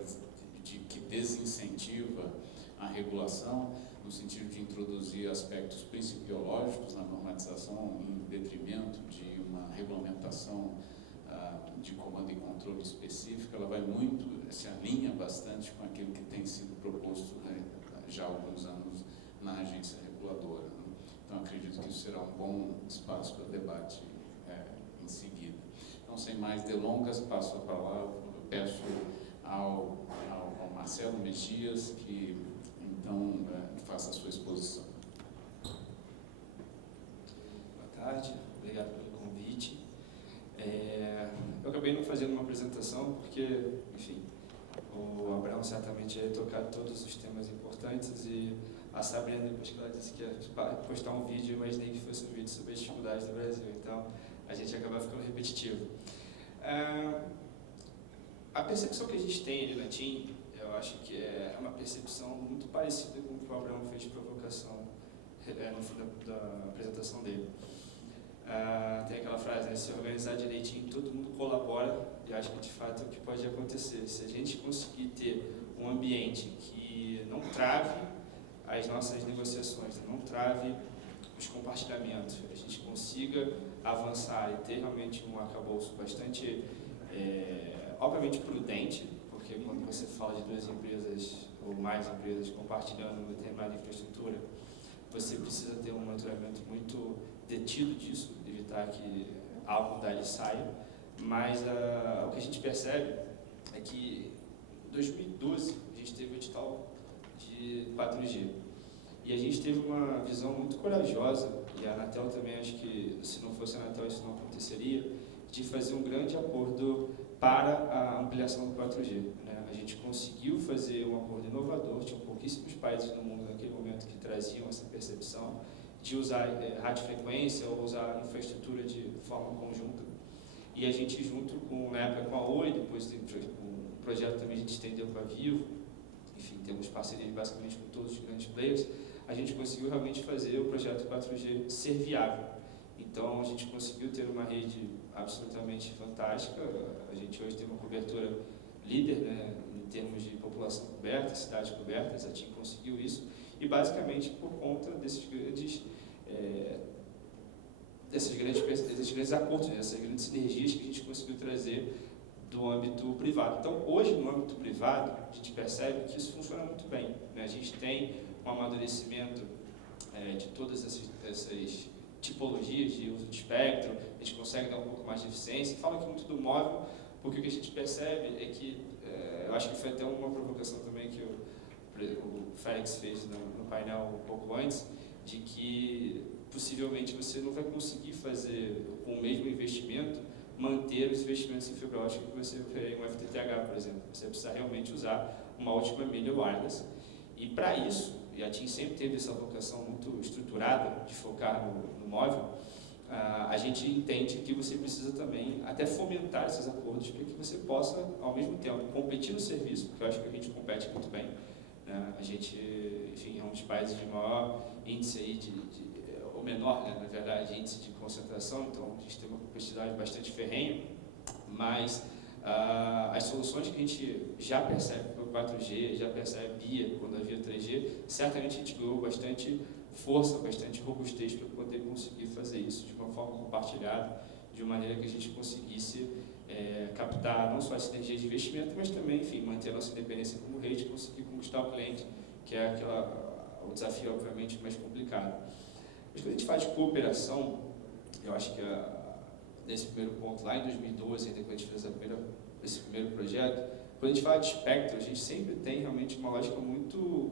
que desincentiva a regulação, no sentido de introduzir aspectos principiológicos na normatização em detrimento de uma regulamentação de comando e controle específico, ela vai se alinha bastante com aquilo que tem sido proposto já há alguns anos na agência reguladora, né? Então, acredito que isso será um bom espaço para debate em seguida. Então, sem mais delongas, passo a palavra, peço ao Marcelo Mejias que, então, faça a sua exposição. Boa tarde, obrigado pelo convite. Eu acabei não fazendo uma apresentação porque, enfim, o Abraão certamente ia tocar todos os temas importantes e a Sabrina, depois que ela disse que ia postar um vídeo, eu imaginei que fosse um vídeo sobre as dificuldades do Brasil, então a gente acaba ficando repetitivo. A percepção que a gente tem ali na TIM, eu acho que é uma percepção muito parecida com o que o Abraão fez de provocação no fim da apresentação dele. Tem aquela frase, né, se organizar direitinho, todo mundo colabora, e acho que de fato é o que pode acontecer. Se a gente conseguir ter um ambiente que não trave as nossas negociações, não trave os compartilhamentos, a gente consiga avançar e ter realmente um arcabouço bastante, obviamente, prudente, porque quando você fala de 2 empresas ou mais empresas compartilhando uma determinada infraestrutura, você precisa ter um monitoramento muito detido disso, evitar que algo dali saia, mas o que a gente percebe é que em 2012 a gente teve o edital de 4G e a gente teve uma visão muito corajosa e a Anatel também, acho que se não fosse a Anatel isso não aconteceria, de fazer um grande acordo para a ampliação do 4G. Né? A gente conseguiu fazer um acordo inovador, tinham pouquíssimos países no mundo naquele momento que traziam essa percepção de usar radiofrequência ou usar infraestrutura de forma conjunta. E a gente, junto com, na época, com a Oi, depois tem um projeto também a gente estendeu com a Vivo, enfim, temos parcerias basicamente com todos os grandes players, a gente conseguiu realmente fazer o projeto 4G ser viável. Então, a gente conseguiu ter uma rede absolutamente fantástica. A gente hoje tem uma cobertura líder, né, em termos de população coberta, cidades cobertas, a TIM conseguiu isso, e basicamente por conta desses grandes acordos, dessas grandes sinergias que a gente conseguiu trazer do âmbito privado. Então, hoje, no âmbito privado, a gente percebe que isso funciona muito bem. Né? A gente tem um amadurecimento de todas essas tipologias de uso de espectro, a gente consegue dar um pouco mais de eficiência. Fala aqui muito do móvel, porque o que a gente percebe é que, eu acho que foi até uma provocação também que o Félix fez no painel um pouco antes, de que possivelmente você não vai conseguir fazer, com o mesmo investimento, manter os investimentos em fibra ótica que você vê em um FTTH, por exemplo. Você precisa realmente usar uma última milha wireless. E para isso, e a TIM sempre teve essa vocação muito estruturada de focar no móvel, a gente entende que você precisa também até fomentar esses acordos para que você possa, ao mesmo tempo, competir no serviço, porque eu acho que a gente compete muito bem. Né? A gente, enfim, é um dos países de maior índice aí ou menor, né, na verdade, índice de concentração, então a gente tem uma competitividade bastante ferrenha, mas as soluções que a gente já percebe para o 4G, já percebia quando havia 3G, certamente a gente ganhou bastante força, bastante robustez para poder conseguir fazer isso de uma forma compartilhada, de uma maneira que a gente conseguisse captar não só as sinergias de investimento, mas também, enfim, manter a nossa independência como rede e conseguir conquistar o cliente, que é o desafio, obviamente, mais complicado. Mas quando a gente faz de cooperação, eu acho que nesse primeiro ponto, lá em 2012, ainda quando a gente fez esse primeiro projeto, quando a gente fala de espectro, a gente sempre tem realmente uma lógica muito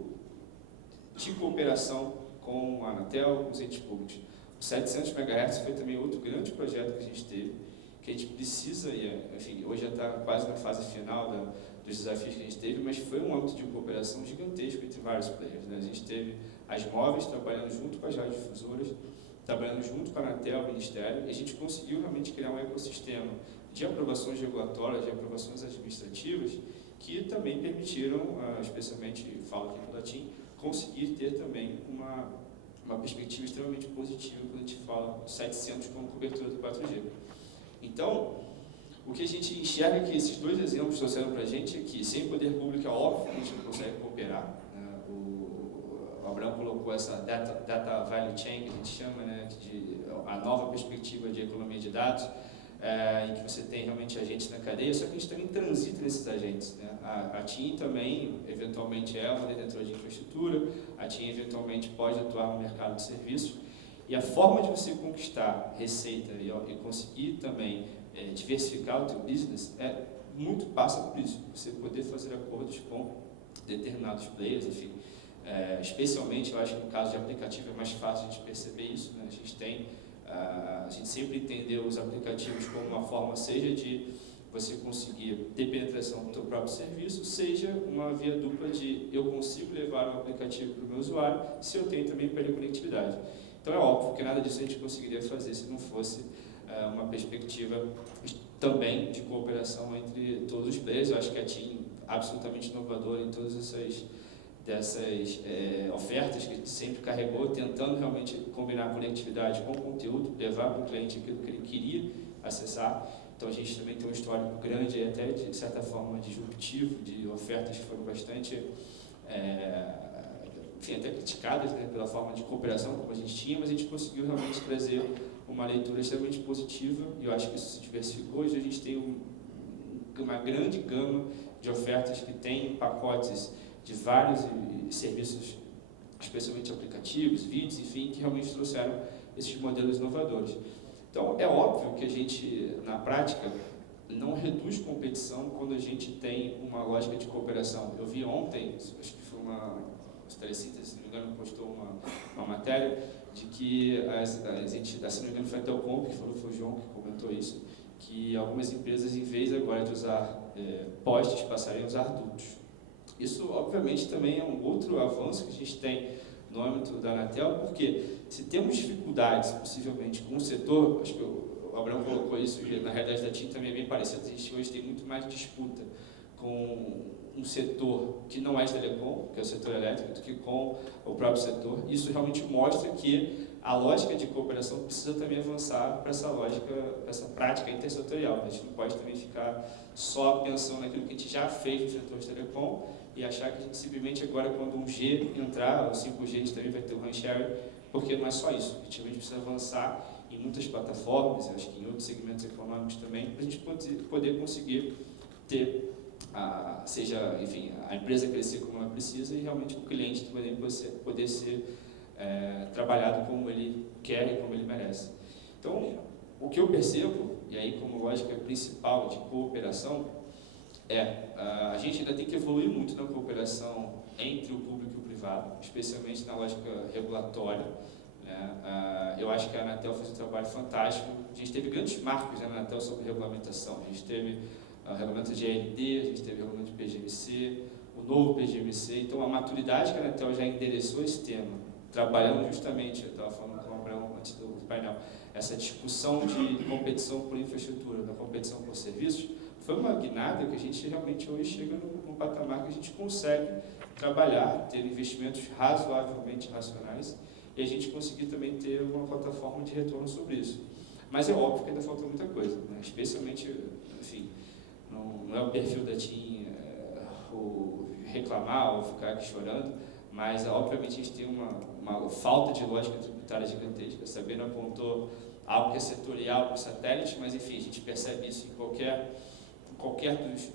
de cooperação com a Anatel, com os entes públicos. O 700 MHz foi também outro grande projeto que a gente teve, que a gente precisa, enfim, hoje já está quase na fase final dos desafios que a gente teve, mas foi um âmbito de cooperação gigantesco entre vários players. Né? A gente teve as móveis trabalhando junto com as radiodifusoras, trabalhando junto com a Anatel, o Ministério, e a gente conseguiu realmente criar um ecossistema de aprovações regulatórias, de aprovações administrativas, que também permitiram, especialmente, falo aqui pela TIM, conseguir ter também uma perspectiva extremamente positiva quando a gente fala 700 como cobertura do 4G. Então, o que a gente enxerga que esses dois exemplos trouxeram para a gente é que, sem poder público, é óbvio que a gente não consegue cooperar. Né? O Abraham colocou essa data value chain, que a gente chama, né, de a nova perspectiva de economia de dados, em que você tem realmente agentes na cadeia, só que a gente também transita nesses agentes. Né? A TIM também, eventualmente, é uma detentora de infraestrutura, a TIM, eventualmente, pode atuar no mercado de serviços, e a forma de você conquistar receita e conseguir também diversificar o teu business muito passa por isso, você poder fazer acordos com determinados players, enfim. Especialmente, eu acho que no caso de aplicativo é mais fácil de perceber isso. Né? A gente sempre entendeu os aplicativos como uma forma, seja de você conseguir ter penetração no teu próprio serviço, seja uma via dupla de eu consigo levar o aplicativo para o meu usuário se eu tenho também hiperconectividade. Então é óbvio que nada disso a gente conseguiria fazer se não fosse uma perspectiva também de cooperação entre todos os players. Eu acho que a TIM absolutamente inovadora em todas dessas ofertas que a gente sempre carregou, tentando realmente combinar conectividade com conteúdo, levar para o cliente aquilo que ele queria acessar. Então a gente também tem um histórico grande, até de certa forma disruptivo, de ofertas que foram bastante, enfim, até criticadas, né, pela forma de cooperação como a gente tinha, mas a gente conseguiu realmente trazer uma leitura extremamente positiva, e eu acho que isso se diversificou. Hoje a gente tem uma grande gama de ofertas que tem pacotes de vários serviços, especialmente aplicativos, vídeos, enfim, que realmente trouxeram esses modelos inovadores. Então, é óbvio que a gente, na prática, não reduz competição quando a gente tem uma lógica de cooperação. Eu vi ontem, acho que foi uma Telecita, se não me engano, postou uma matéria de que as entidades, se não me engano foi a Telcom, que falou, foi o João que comentou isso, que algumas empresas, em vez agora de usar postes, passariam a usar dutos. Isso, obviamente, também é um outro avanço que a gente tem no âmbito da Anatel, porque se temos dificuldades, possivelmente, com o setor, acho que o Abraão colocou isso, e na realidade da TIM também é bem parecido, a gente hoje tem muito mais disputa com um setor que não é de telecom, que é o setor elétrico, do que com o próprio setor. Isso realmente mostra que a lógica de cooperação precisa também avançar para essa lógica, para essa prática intersetorial. A gente não pode também ficar só pensando naquilo que a gente já fez no setor de telecom e achar que a gente simplesmente agora, quando um G entrar, o 5G, a gente também vai ter o RAN sharing, porque não é só isso. A gente precisa avançar em muitas plataformas, acho que em outros segmentos econômicos também, para a gente poder conseguir ter, seja, enfim, a empresa crescer como ela precisa e realmente o cliente poder ser trabalhado como ele quer e como ele merece. Então, o que eu percebo, e aí como lógica principal de cooperação, a gente ainda tem que evoluir muito na cooperação entre o público e o privado, especialmente na lógica regulatória. Eu acho que a Anatel fez um trabalho fantástico. A gente teve grandes marcos na Anatel sobre regulamentação. A gente teve o regulamento de ARD, a gente teve o regulamento de PGMC, o novo PGMC. Então, a maturidade que a Anatel já endereçou esse tema, trabalhando justamente, eu estava falando com o Abraão antes do painel, essa discussão de competição por infraestrutura, da competição por serviços, foi uma guinada que a gente realmente hoje chega num patamar que a gente consegue trabalhar, ter investimentos razoavelmente racionais e a gente conseguir também ter uma plataforma de retorno sobre isso. Mas é óbvio que ainda falta muita coisa, né? Especialmente, enfim, não é o perfil da TIM reclamar ou ficar aqui chorando, mas obviamente a gente tem uma falta de lógica tributária gigantesca. A Sabrina apontou algo que é setorial para o satélite, mas enfim, a gente percebe isso em qualquer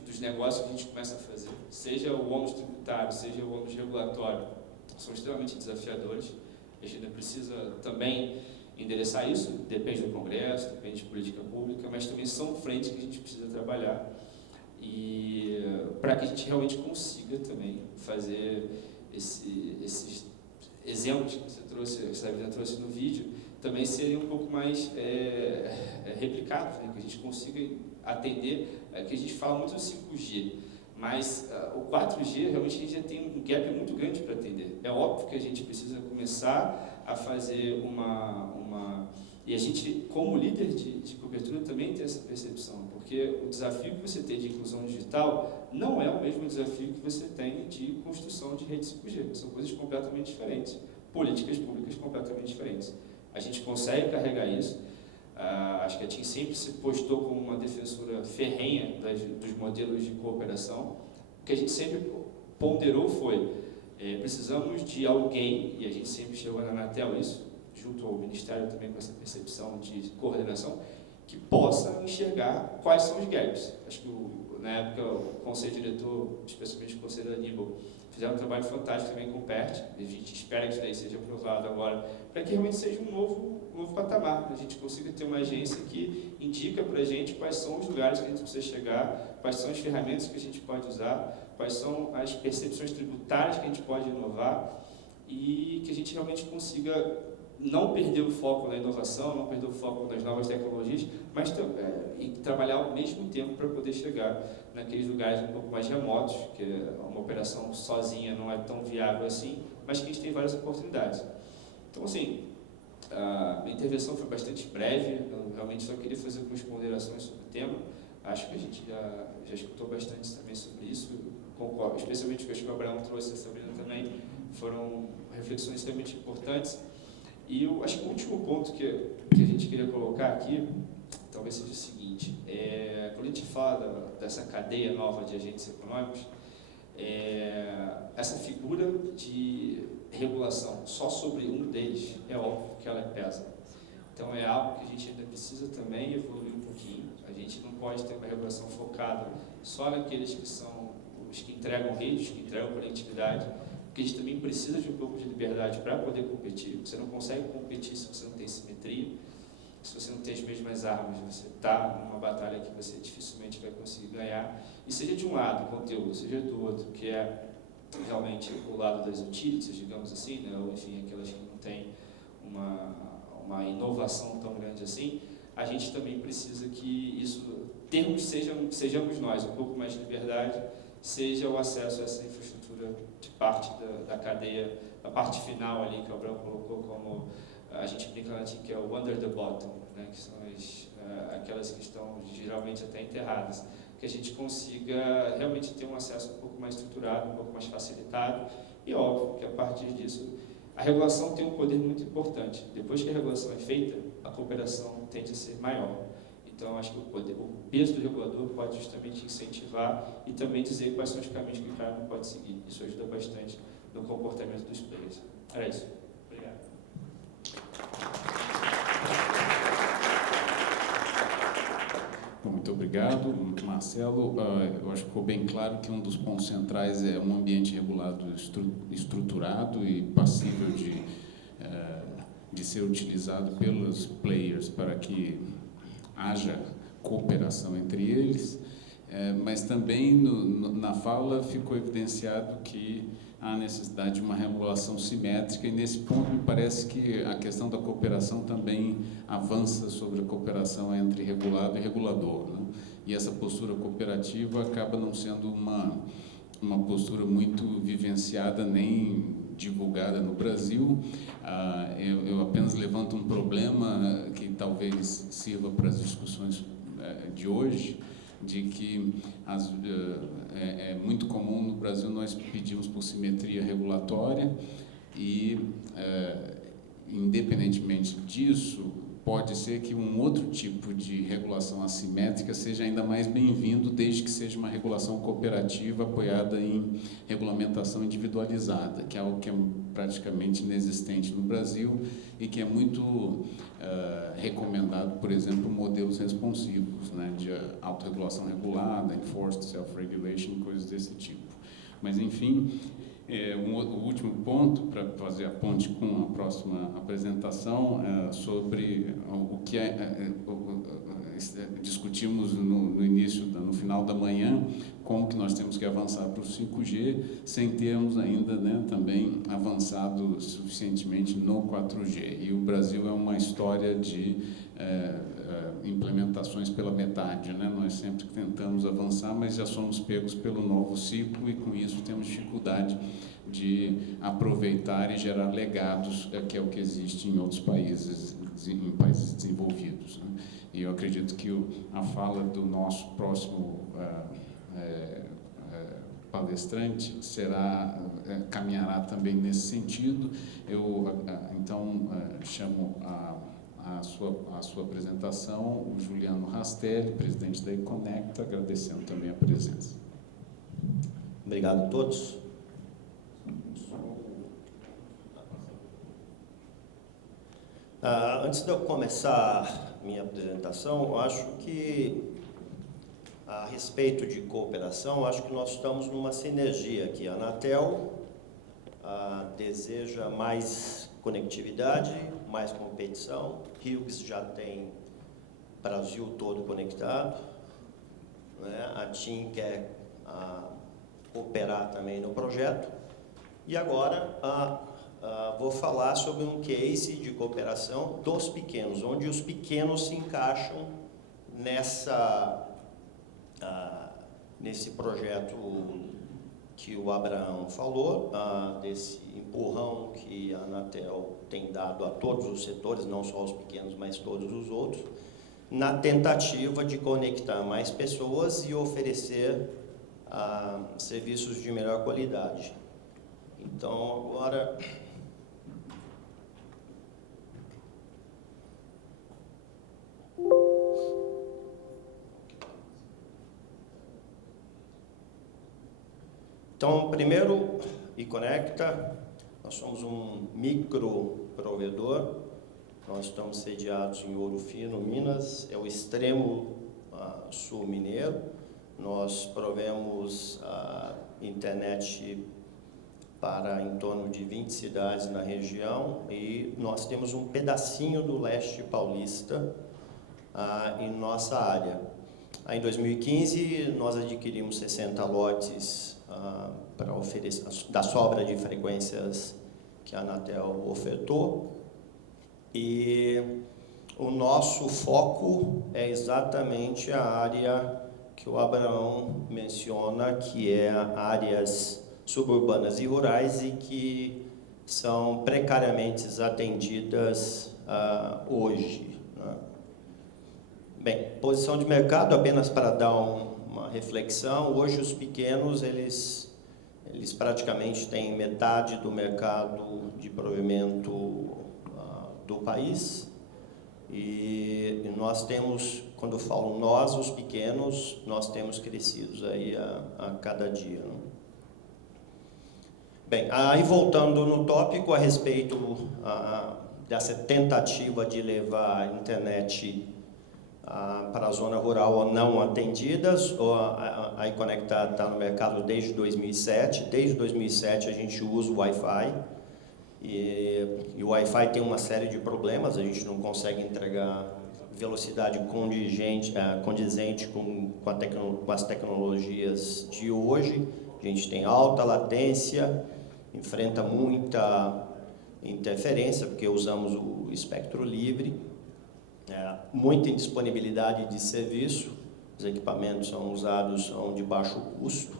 dos negócios que a gente começa a fazer, seja o ônus tributário, seja o ônus regulatório, são extremamente desafiadores. A gente ainda precisa também endereçar isso, depende do Congresso, depende de política pública, mas também são frentes que a gente precisa trabalhar e para que a gente realmente consiga também fazer esses exemplos que você trouxe, que a Sabrina trouxe no vídeo, também serem um pouco mais replicados, né? Que a gente consiga atender, que a gente fala muito do 5G, mas o 4G realmente a gente já tem um gap muito grande para atender. É óbvio que a gente precisa começar a fazer e a gente, como líder de cobertura, também tem essa percepção, porque o desafio que você tem de inclusão digital não é o mesmo desafio que você tem de construção de rede 5G. São coisas completamente diferentes, políticas públicas completamente diferentes. A gente consegue carregar isso. Acho que a TIM sempre se postou como uma defensora ferrenha dos modelos de cooperação. O que a gente sempre ponderou foi, precisamos de alguém, e a gente sempre chegou na Anatel isso, junto ao Ministério também com essa percepção de coordenação, que possa enxergar quais são os gaps. Acho que na época o Conselho Diretor, especialmente o Conselho da Aníbal, fizeram um trabalho fantástico também com o PERT, a gente espera que isso daí seja aprovado agora, para que realmente seja um novo patamar, para a gente consiga ter uma agência que indica para a gente quais são os lugares que a gente precisa chegar, quais são as ferramentas que a gente pode usar, quais são as percepções tributárias que a gente pode inovar e que a gente realmente consiga não perder o foco na inovação, não perder o foco nas novas tecnologias, mas e trabalhar ao mesmo tempo para poder chegar naqueles lugares um pouco mais remotos, que uma operação sozinha não é tão viável assim, mas que a gente tem várias oportunidades. Então, assim, a minha intervenção foi bastante breve, eu realmente só queria fazer algumas ponderações sobre o tema. Acho que a gente já escutou bastante também sobre isso, concordo, especialmente o que o Abraão trouxe, a Sabrina também, foram reflexões extremamente importantes. E eu acho que o último ponto que a gente queria colocar aqui, talvez seja o seguinte, quando a gente fala dessa cadeia nova de agentes econômicos, essa figura de regulação só sobre um deles, é óbvio que ela pesa. Então é algo que a gente ainda precisa também evoluir um pouquinho. A gente não pode ter uma regulação focada só naqueles que são os que entregam redes, que entregam conectividade, porque a gente também precisa de um pouco de liberdade para poder competir. Você não consegue competir se você não tem simetria, se você não tem as mesmas armas, você está numa batalha que você dificilmente vai conseguir ganhar. E seja de um lado o conteúdo, seja do outro, que é realmente o lado das utilities, digamos assim, né? Ou enfim, aquelas que não têm uma inovação tão grande assim, a gente também precisa que isso, sejamos nós, um pouco mais de liberdade, seja o acesso a essa infraestrutura de parte da cadeia, a parte final ali que o Abraão colocou como, a gente brinca na latim, que é o under the bottom, né, que são aquelas que estão geralmente até enterradas, que a gente consiga realmente ter um acesso um pouco mais estruturado, um pouco mais facilitado, e óbvio que a partir disso, a regulação tem um poder muito importante. Depois que a regulação é feita, a cooperação tende a ser maior. Então, acho que o peso do regulador pode justamente incentivar e também dizer quais são os caminhos que o cara não pode seguir. Isso ajuda bastante no comportamento dos players. Era isso. Obrigado. Muito obrigado, Marcelo. Eu acho que ficou bem claro que um dos pontos centrais é um ambiente regulado estruturado e passível de ser utilizado pelos players para que haja cooperação entre eles, mas também na fala ficou evidenciado que há necessidade de uma regulação simétrica, e nesse ponto me parece que a questão da cooperação também avança sobre a cooperação entre regulado e regulador, né? E essa postura cooperativa acaba não sendo uma postura muito vivenciada nem divulgada no Brasil. Eu apenas levanto um problema que talvez sirva para as discussões de hoje, de que é muito comum no Brasil nós pedimos por simetria regulatória e, independentemente disso, pode ser que um outro tipo de regulação assimétrica seja ainda mais bem-vindo, desde que seja uma regulação cooperativa apoiada em regulamentação individualizada, que é algo que é praticamente inexistente no Brasil e que é muito recomendado, por exemplo, modelos responsivos, né, de autorregulação regulada, enforced self-regulation, coisas desse tipo. Mas, enfim, o último ponto, para fazer a ponte com a próxima apresentação, sobre o que discutimos no início, no final da manhã, como que nós temos que avançar para o 5G, sem termos ainda, né, também avançado suficientemente no 4G. E o Brasil é uma história de implementações pela metade, né? Nós sempre tentamos avançar, mas já somos pegos pelo novo ciclo e com isso temos dificuldade de aproveitar e gerar legados, que é o que existe em outros países, em países desenvolvidos, né? E eu acredito que a fala do nosso próximo palestrante caminhará também nesse sentido. Eu, então, chamo a sua apresentação o Juliano Rastelli, presidente da Econecta, agradecendo também a presença. Obrigado a todos. Antes de eu começar minha apresentação, eu acho que, a respeito de cooperação, acho que nós estamos numa sinergia aqui. A Anatel deseja mais conectividade, mais competição. Hughes já tem o Brasil todo conectado, né? A TIM quer cooperar também no projeto. E agora vou falar sobre um case de cooperação dos pequenos, onde os pequenos se encaixam nesse projeto que o Abraão falou, desse empurrão que a Anatel tem dado a todos os setores, não só os pequenos, mas todos os outros, na tentativa de conectar mais pessoas e oferecer serviços de melhor qualidade. Então, agora... Então, primeiro, Econecta, nós somos um micro provedor, nós estamos sediados em Ouro Fino, Minas, é o extremo sul mineiro. Nós provemos internet para em torno de 20 cidades na região e nós temos um pedacinho do leste paulista em nossa área. Em 2015, nós adquirimos 60 lotes para oferecer da sobra de frequências que a Anatel ofertou E o nosso foco é exatamente a área que o Abraão menciona, que é áreas suburbanas e rurais e que são precariamente atendidas hoje, né? Bem, posição de mercado, apenas para dar uma reflexão, hoje os pequenos, eles praticamente têm metade do mercado de provimento do país. E nós temos, quando eu falo nós, os pequenos, nós temos crescido aí a cada dia, né? Bem, aí voltando no tópico a respeito dessa tentativa de levar a internet para a zona rural ou não atendidas, a iConecta está no mercado desde 2007. Desde 2007 a gente usa o Wi-Fi. E o Wi-Fi tem uma série de problemas, a gente não consegue entregar velocidade condizente com as tecnologias de hoje. A gente tem alta latência, enfrenta muita interferência, porque usamos o espectro livre, muita indisponibilidade de serviço, os equipamentos são de baixo custo,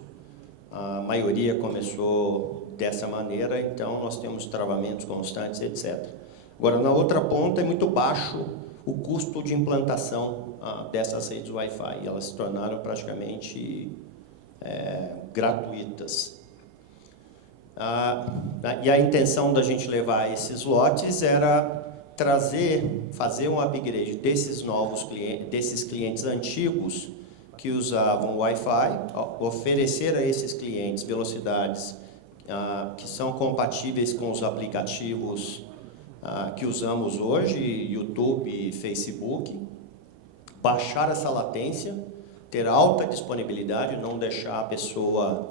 a maioria começou dessa maneira, então nós temos travamentos constantes, etc. Agora, na outra ponta, é muito baixo o custo de implantação dessas redes Wi-Fi. Elas se tornaram praticamente gratuitas. E a intenção da gente levar esses lotes era fazer um upgrade desses novos clientes, desses clientes antigos que usavam Wi-Fi, oferecer a esses clientes velocidades que são compatíveis com os aplicativos que usamos hoje, YouTube e Facebook, baixar essa latência, ter alta disponibilidade, não deixar a pessoa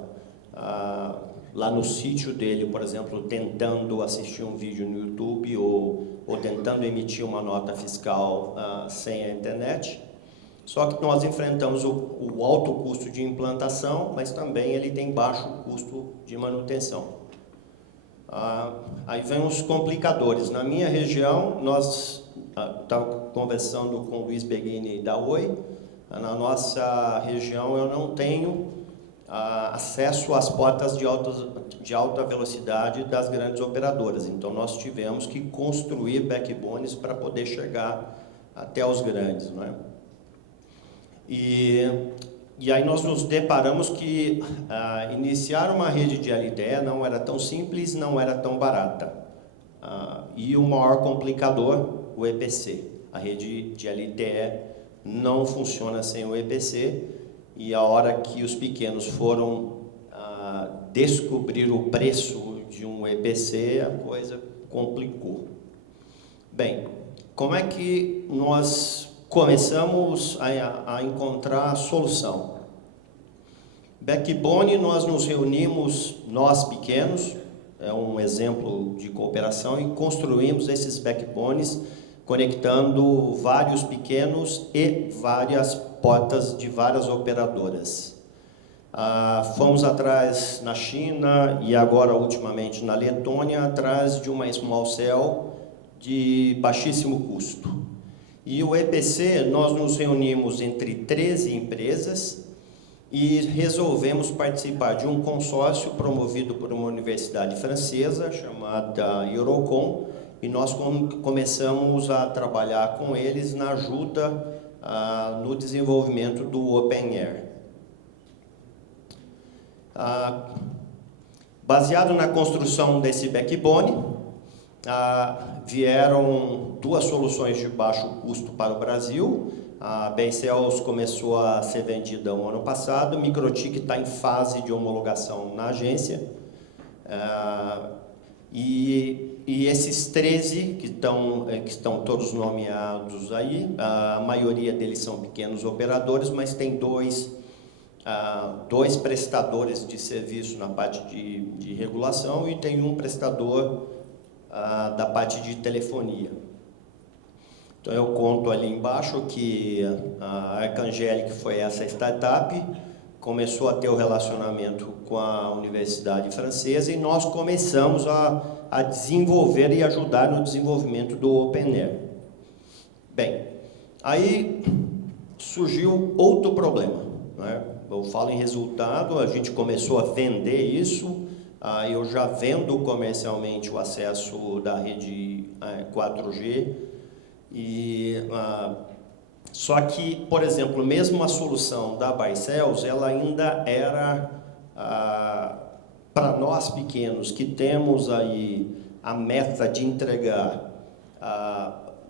lá no sítio dele, por exemplo, tentando assistir um vídeo no YouTube ou tentando emitir uma nota fiscal sem a internet. Só que nós enfrentamos o alto custo de implantação, mas também ele tem baixo custo de manutenção. Aí vem os complicadores. Na minha região, nós estava conversando com o Luiz Beguini da Oi. Na nossa região, eu não tenho acesso às portas de alta velocidade das grandes operadoras. Então, nós tivemos que construir backbones para poder chegar até os grandes, não é? E aí nós nos deparamos que iniciar uma rede de LTE não era tão simples, não era tão barata. E o maior complicador, o EPC. A rede de LTE não funciona sem o EPC, e a hora que os pequenos foram descobrir o preço de um EPC, a coisa complicou. Bem, como é que nós começamos a encontrar a solução? Backbone, nós nos reunimos, nós pequenos, é um exemplo de cooperação, e construímos esses backbones conectando vários pequenos e várias portas de várias operadoras. Fomos atrás na China e agora ultimamente na Letônia, atrás de uma small cell de baixíssimo custo. E o EPC, nós nos reunimos entre 13 empresas e resolvemos participar de um consórcio promovido por uma universidade francesa chamada Eurocom, e nós começamos a trabalhar com eles na ajuda no desenvolvimento do Open Air. Baseado na construção desse backbone, vieram duas soluções de baixo custo para o Brasil. A BayCells começou a ser vendida no ano passado, o Microtik está em fase de homologação na agência. E esses 13 que estão todos nomeados aí, a maioria deles são pequenos operadores, mas tem dois prestadores de serviço na parte de regulação e tem um prestador da parte de telefonia. Então eu conto ali embaixo que a Arcangelic foi essa startup, começou a ter o relacionamento com a Universidade Francesa e nós começamos a desenvolver e ajudar no desenvolvimento do Open Air. Bem, aí surgiu outro problema, né? Eu falo em resultado, a gente começou a vender isso, eu já vendo comercialmente o acesso da rede 4G, só que, por exemplo, mesmo a solução da Barcelos, ela ainda era, para nós pequenos, que temos aí a meta de entregar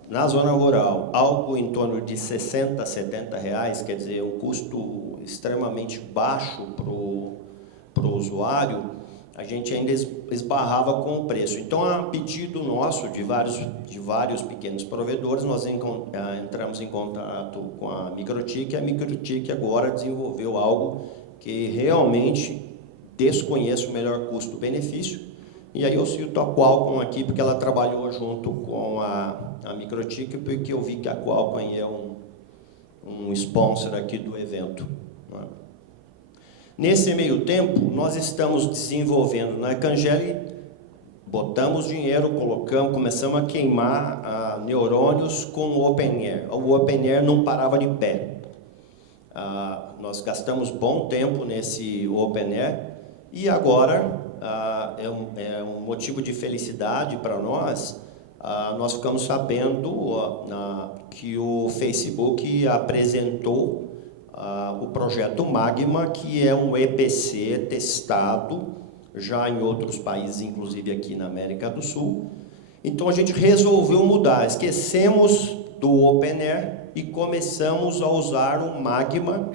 na zona rural algo em torno de 60, 70 reais, quer dizer, um custo extremamente baixo para o usuário, a gente ainda esbarrava com o preço. Então, a pedido nosso de vários pequenos provedores, nós entramos em contato com a Microtik, e a Microtik agora desenvolveu algo que realmente desconheço o melhor custo-benefício. E aí eu cito a Qualcomm aqui, porque ela trabalhou junto com a Microtik, porque eu vi que a Qualcomm aí é um sponsor aqui do evento. Nesse meio tempo, nós estamos desenvolvendo na Cangeli, botamos dinheiro, começamos a queimar neurônios com o Open Air. O Open Air não parava de pé. Nós gastamos bom tempo nesse Open Air e agora é um motivo de felicidade para nós. Nós ficamos sabendo que o Facebook apresentou o projeto Magma, que é um EPC testado já em outros países, inclusive aqui na América do Sul. Então a gente resolveu mudar, esquecemos do Open Air e começamos a usar o Magma,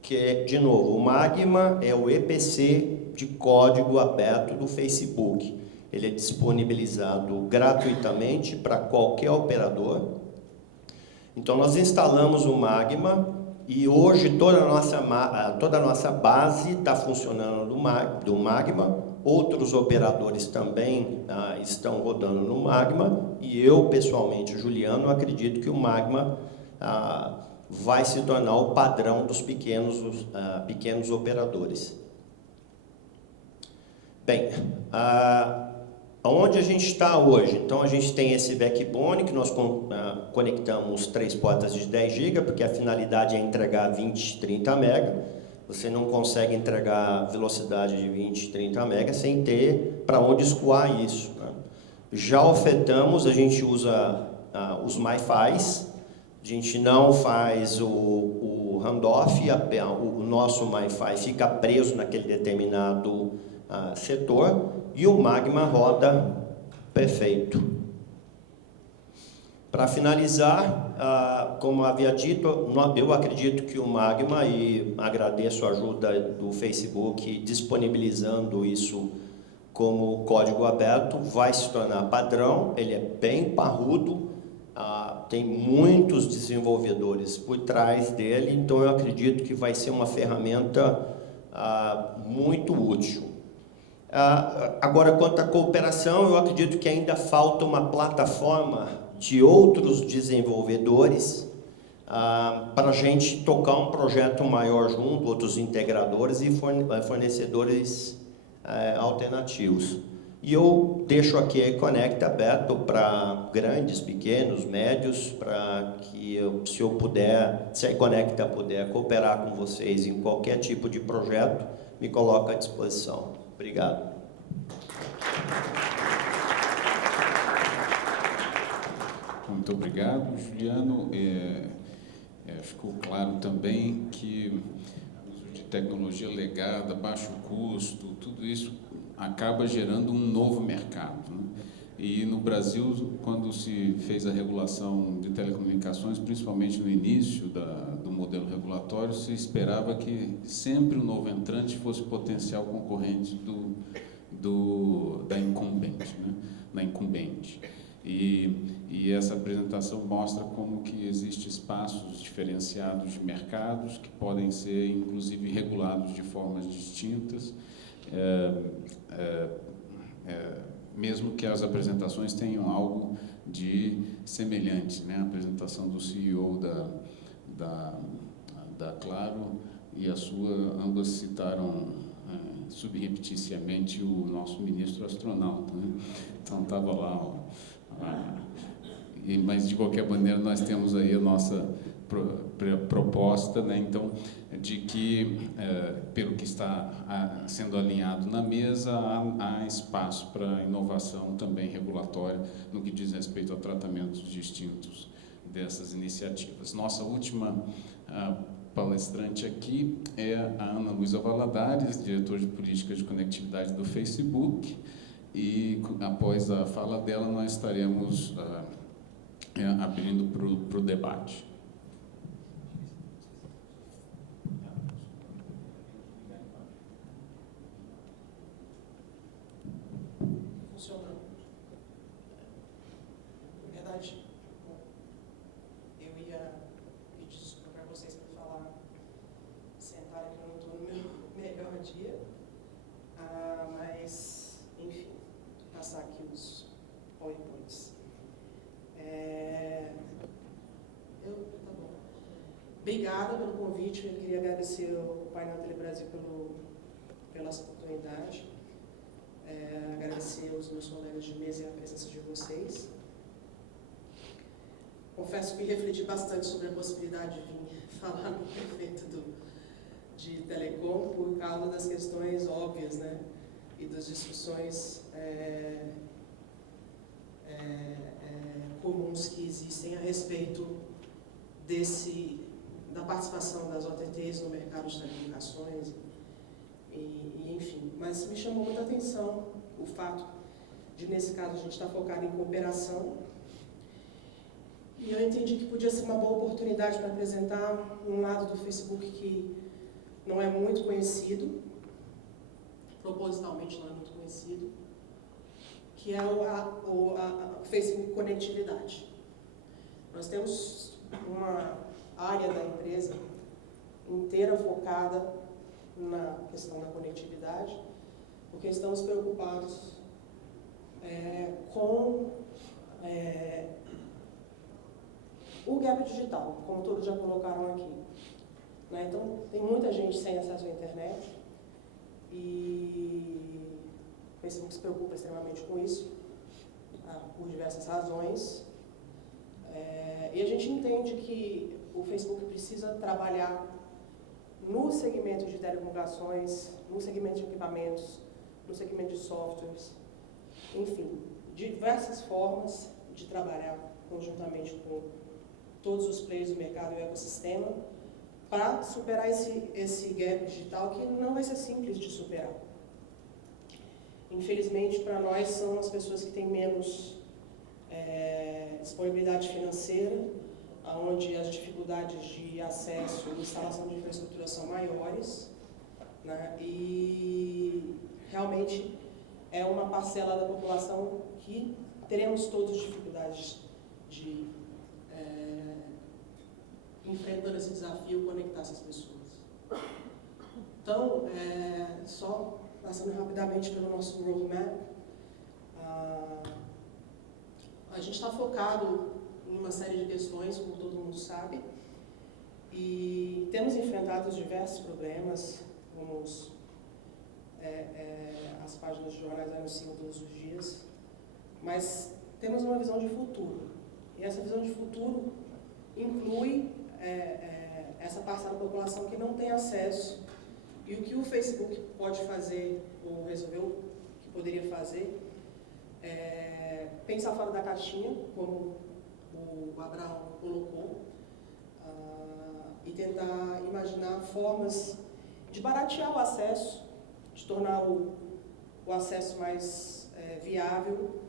que é, de novo, o Magma é o EPC de código aberto do Facebook. Ele é disponibilizado gratuitamente para qualquer operador. Então nós instalamos o Magma, e hoje toda a nossa base está funcionando do Magma, outros operadores também estão rodando no Magma, e eu, pessoalmente, Juliano, acredito que o Magma vai se tornar o padrão dos pequenos operadores. Bem, onde a gente está hoje? Então, a gente tem esse backbone que nós conectamos 3 portas de 10 GB, porque a finalidade é entregar 20, 30 MB. Você não consegue entregar velocidade de 20, 30 MB sem ter para onde escoar isso, né? Já ofertamos, a gente usa os MiFi, a gente não faz o handoff, o nosso MiFi fica preso naquele determinado setor, e o Magma roda perfeito. Para finalizar, como havia dito, eu acredito que o Magma, e agradeço a ajuda do Facebook disponibilizando isso como código aberto, vai se tornar padrão. Ele é bem parrudo, tem muitos desenvolvedores por trás dele, então eu acredito que vai ser uma ferramenta muito útil. Agora, quanto à cooperação, eu acredito que ainda falta uma plataforma de outros desenvolvedores para a gente tocar um projeto maior junto, outros integradores e fornecedores alternativos. E eu deixo aqui a eConnect aberto para grandes, pequenos, médios, para que, se a eConnect puder cooperar com vocês em qualquer tipo de projeto, me coloco à disposição. Obrigado. Muito obrigado, Juliano. Ficou claro também que o uso de tecnologia legada, baixo custo, tudo isso acaba gerando um novo mercado, né? E no Brasil, quando se fez a regulação de telecomunicações, principalmente no início do modelo regulatório, se esperava que sempre o novo entrante fosse potencial concorrente da incumbente, né? Da incumbente. E essa apresentação mostra como que existem espaços diferenciados de mercados que podem ser, inclusive, regulados de formas distintas, mesmo que as apresentações tenham algo de semelhante, né? A apresentação do CEO da Claro e a sua, ambas citaram subrepticiamente o nosso ministro astronauta, né? Então estava lá, mas de qualquer maneira nós temos aí a nossa proposta, né? Então, de que, pelo que está sendo alinhado na mesa, há espaço para inovação também regulatória no que diz respeito a tratamentos distintos dessas iniciativas. Nossa última palestrante aqui é a Ana Luísa Valadares, diretora de política de conectividade do Facebook, e após a fala dela nós estaremos abrindo para o debate. Funcionando. Na verdade, bom, eu ia pedir desculpa para vocês por falar, sentar aqui, eu não estou no meu melhor dia, mas, enfim, passar aqui os PowerPoints. Tá bom. Obrigada pelo convite, eu queria agradecer ao painel Telebrasil pela oportunidade. Agradecer aos meus colegas de mesa e a presença de vocês. Confesso que refleti bastante sobre a possibilidade de vir falar no prefeito de Telecom por causa das questões óbvias, né? E das discussões comuns que existem a respeito da participação das OTTs no mercado de telecomunicações. E, enfim, mas me chamou muita atenção o fato de, nesse caso, a gente estar focado em cooperação. E eu entendi que podia ser uma boa oportunidade para apresentar um lado do Facebook que não é muito conhecido, propositalmente não é muito conhecido, que é a Facebook Conectividade. Nós temos uma área da empresa inteira focada na questão da conectividade, porque estamos preocupados com o gap digital, como todos já colocaram aqui. Né? Então, tem muita gente sem acesso à internet e o Facebook se preocupa extremamente com isso, por diversas razões. E a gente entende que o Facebook precisa trabalhar no segmento de telecomunicações, no segmento de equipamentos, no segmento de softwares, enfim, diversas formas de trabalhar conjuntamente com todos os players do mercado e o ecossistema para superar esse gap digital que não vai ser simples de superar. Infelizmente, para nós, são as pessoas que têm menos disponibilidade financeira, onde as dificuldades de acesso e instalação de infraestrutura são maiores, né? E realmente é uma parcela da população que teremos todas dificuldades de, enfrentando esse desafio, conectar essas pessoas. Então, só passando rapidamente pelo nosso roadmap, a gente está focado em uma série de questões, como todo mundo sabe, e temos enfrentado diversos problemas, como as páginas de jornais anunciam todos os dias, mas temos uma visão de futuro, e essa visão de futuro inclui essa parcela da população que não tem acesso, e o que o Facebook pode fazer, ou resolveu que poderia fazer, pensar fora da caixinha, como o Abraão colocou, e tentar imaginar formas de baratear o acesso, de tornar o acesso mais viável,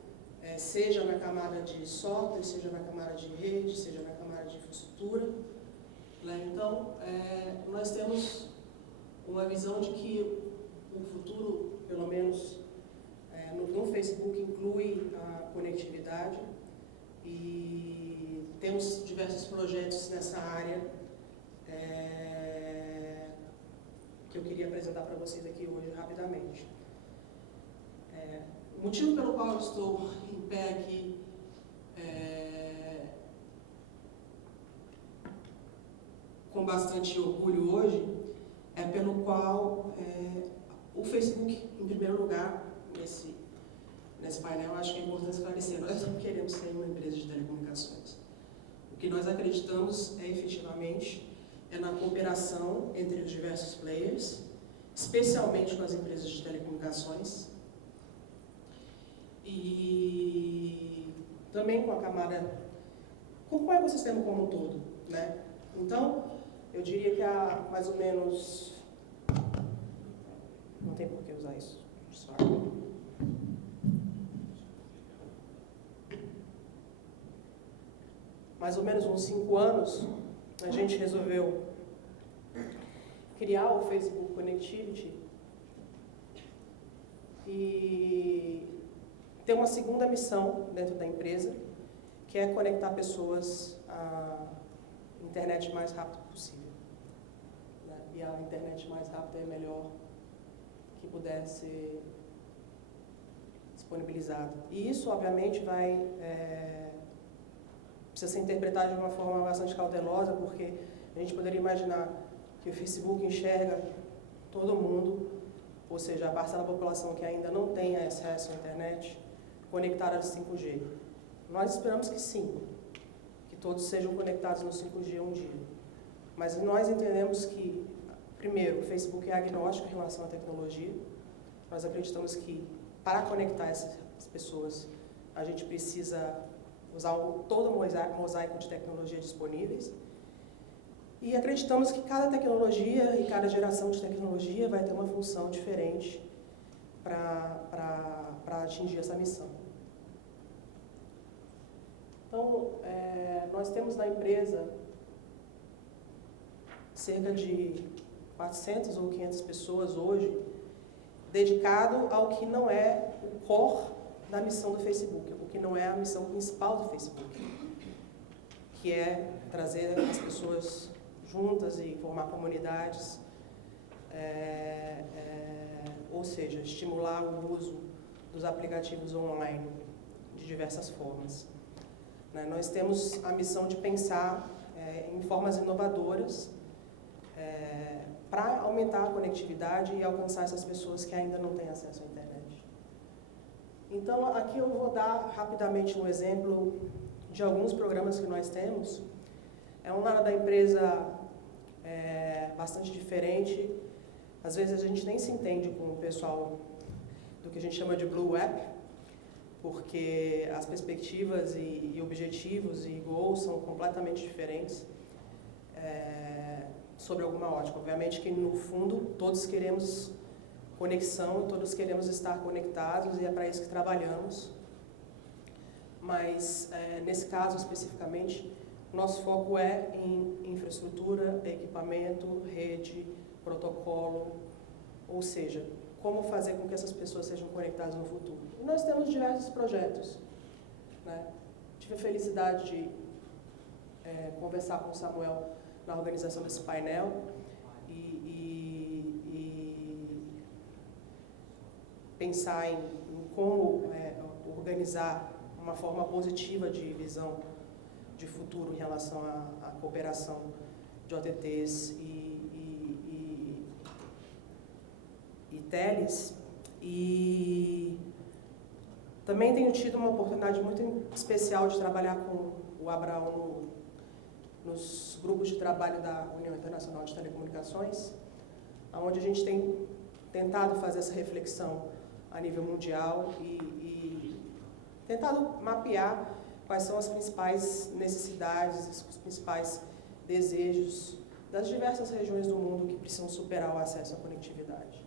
seja na camada de software, seja na camada de rede, seja na camada de infraestrutura. Né? Então, nós temos uma visão de que o futuro, pelo menos no Facebook, inclui a conectividade, e temos diversos projetos nessa área que eu queria apresentar para vocês aqui hoje rapidamente. O motivo pelo qual eu estou em pé aqui com bastante orgulho hoje é pelo qual o Facebook, em primeiro lugar, nesse painel, acho que é importante esclarecer, nós não queremos ser uma empresa de telecomunicações. O que nós acreditamos efetivamente na cooperação entre os diversos players, especialmente com as empresas de telecomunicações, e também com a camada, com o ecossistema como um todo, né? Então, eu diria que há mais ou menos, não tem por que usar isso, sorry. Mais ou menos uns 5 anos, a gente resolveu criar o Facebook Connectivity e ter uma segunda missão dentro da empresa, que é conectar pessoas à internet o mais rápido possível. E a internet mais rápida é a melhor que puder ser disponibilizada. E isso, obviamente, precisa ser interpretado de uma forma bastante cautelosa, porque a gente poderia imaginar que o Facebook enxerga todo mundo, ou seja, a parcela da população que ainda não tem acesso à internet, conectada ao 5G. Nós esperamos que sim, que todos sejam conectados no 5G um dia. Mas nós entendemos que, primeiro, o Facebook é agnóstico em relação à tecnologia. Nós acreditamos que, para conectar essas pessoas, a gente precisa usar todo o mosaico de tecnologias disponíveis. E acreditamos que cada tecnologia e cada geração de tecnologia vai ter uma função diferente para atingir essa missão. Então, nós temos na empresa cerca de 400 ou 500 pessoas hoje dedicado ao que não é o core da missão do Facebook, o que não é a missão principal do Facebook, que é trazer as pessoas juntas e formar comunidades, ou seja, estimular o uso dos aplicativos online de diversas formas. Nós temos a missão de pensar em formas inovadoras para aumentar a conectividade e alcançar essas pessoas que ainda não têm acesso à internet. Então, aqui eu vou dar rapidamente um exemplo de alguns programas que nós temos. É um lado da empresa bastante diferente. Às vezes a gente nem se entende com o pessoal do que a gente chama de Blue App, porque as perspectivas e objetivos e goals são completamente diferentes sobre alguma ótica. Obviamente que, no fundo, todos queremos conexão, todos queremos estar conectados e é para isso que trabalhamos. Mas, nesse caso especificamente, nosso foco é em infraestrutura, equipamento, rede, protocolo, ou seja, como fazer com que essas pessoas sejam conectadas no futuro. E nós temos diversos projetos, né? Tive a felicidade de conversar com o Samuel na organização desse painel e pensar em como organizar uma forma positiva de visão de futuro em relação à cooperação de OTTs e teles. E também tenho tido uma oportunidade muito especial de trabalhar com o Abraão nos grupos de trabalho da União Internacional de Telecomunicações, onde a gente tem tentado fazer essa reflexão a nível mundial e tentado mapear quais são as principais necessidades, os principais desejos das diversas regiões do mundo que precisam superar o acesso à conectividade.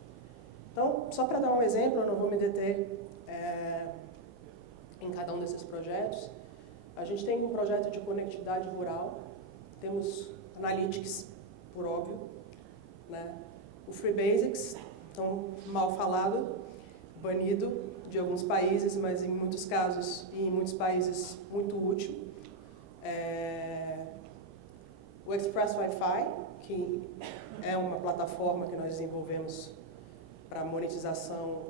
Então, só para dar um exemplo, eu não vou me deter em cada um desses projetos. A gente tem um projeto de conectividade rural, temos Analytics, por óbvio, né? O Free Basics, tão mal falado, banido de alguns países, mas em muitos casos e em muitos países muito útil. O Express Wi-Fi, que é uma plataforma que nós desenvolvemos para monetização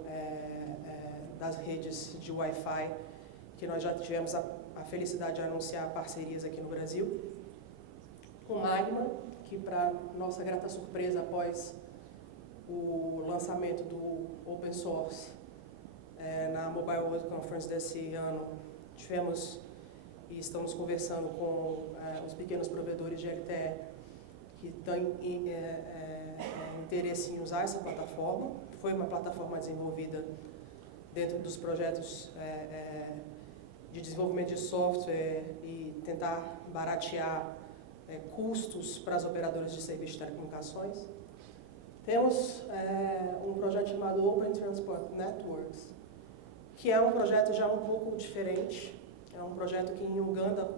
das redes de Wi-Fi, que nós já tivemos a felicidade de anunciar parcerias aqui no Brasil. O Magma, que para nossa grata surpresa, após o lançamento do Open Source na Mobile World Conference desse ano. Tivemos e estamos conversando com os pequenos provedores de LTE que têm interesse em usar essa plataforma. Foi uma plataforma desenvolvida dentro dos projetos de desenvolvimento de software e tentar baratear custos para as operadoras de serviço de telecomunicações. Temos um projeto chamado Open Transport Networks, que é um projeto já um pouco diferente. É um projeto que em Uganda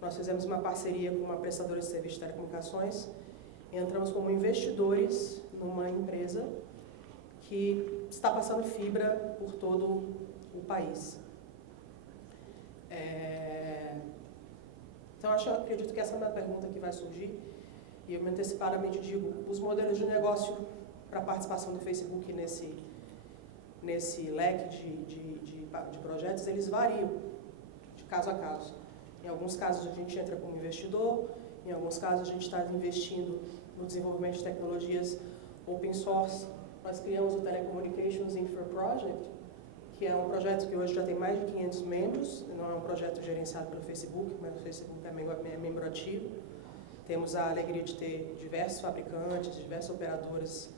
nós fizemos uma parceria com uma prestadora de serviço de telecomunicações e entramos como investidores numa empresa que está passando fibra por todo o país. Então, acredito que essa é uma pergunta que vai surgir, e eu antecipadamente digo, os modelos de negócio para a participação do Facebook nesse leque de projetos, eles variam de caso a caso. Em alguns casos a gente entra como investidor, em alguns casos a gente está investindo no desenvolvimento de tecnologias open source. Nós criamos o Telecommunications Infra Project, que é um projeto que hoje já tem mais de 500 membros, não é um projeto gerenciado pelo Facebook, mas o Facebook é membro ativo. Temos a alegria de ter diversos fabricantes, diversas operadoras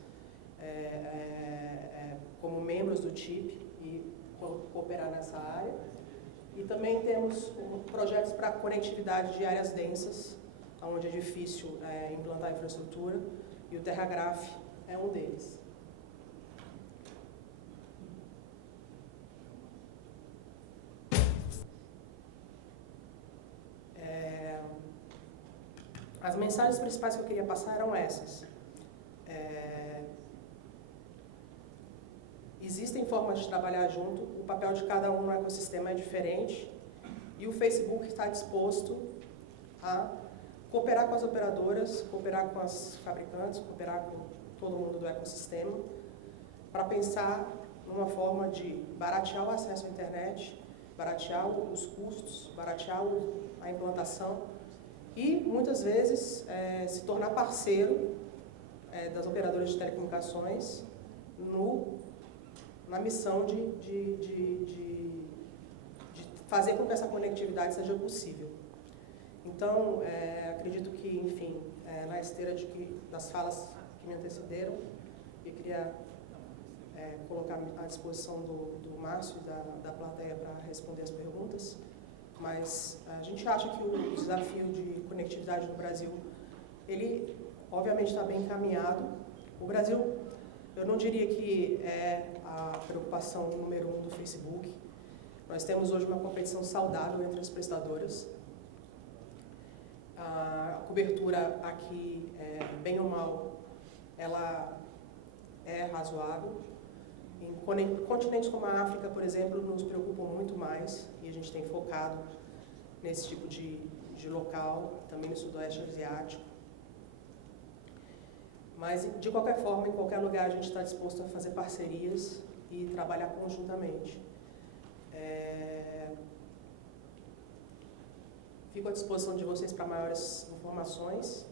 como membros do TIP e cooperar nessa área. E também temos projetos para conectividade de áreas densas, onde é difícil implantar infraestrutura, e o TerraGraph é um deles. As mensagens principais que eu queria passar eram essas. Existem formas de trabalhar junto, o papel de cada um no ecossistema é diferente, e o Facebook está disposto a cooperar com as operadoras, cooperar com as fabricantes, cooperar com todo mundo do ecossistema, para pensar numa forma de baratear o acesso à internet, baratear os custos, baratear a implantação e, muitas vezes, se tornar parceiro das operadoras de telecomunicações na missão de fazer com que essa conectividade seja possível. Então, acredito que, enfim, na esteira das falas que me antecederam, eu queria colocar à disposição do Márcio e da plateia para responder as perguntas, mas a gente acha que o desafio de conectividade no Brasil, ele obviamente está bem encaminhado. O Brasil, eu não diria que é a preocupação número 1 do Facebook. Nós temos hoje uma competição saudável entre as prestadoras. A cobertura aqui, bem ou mal, ela é razoável. Em continentes como a África, por exemplo, nos preocupam muito mais, e a gente tem focado nesse tipo de local, também no Sudoeste Asiático. Mas, de qualquer forma, em qualquer lugar, a gente está disposto a fazer parcerias e trabalhar conjuntamente. Fico à disposição de vocês para maiores informações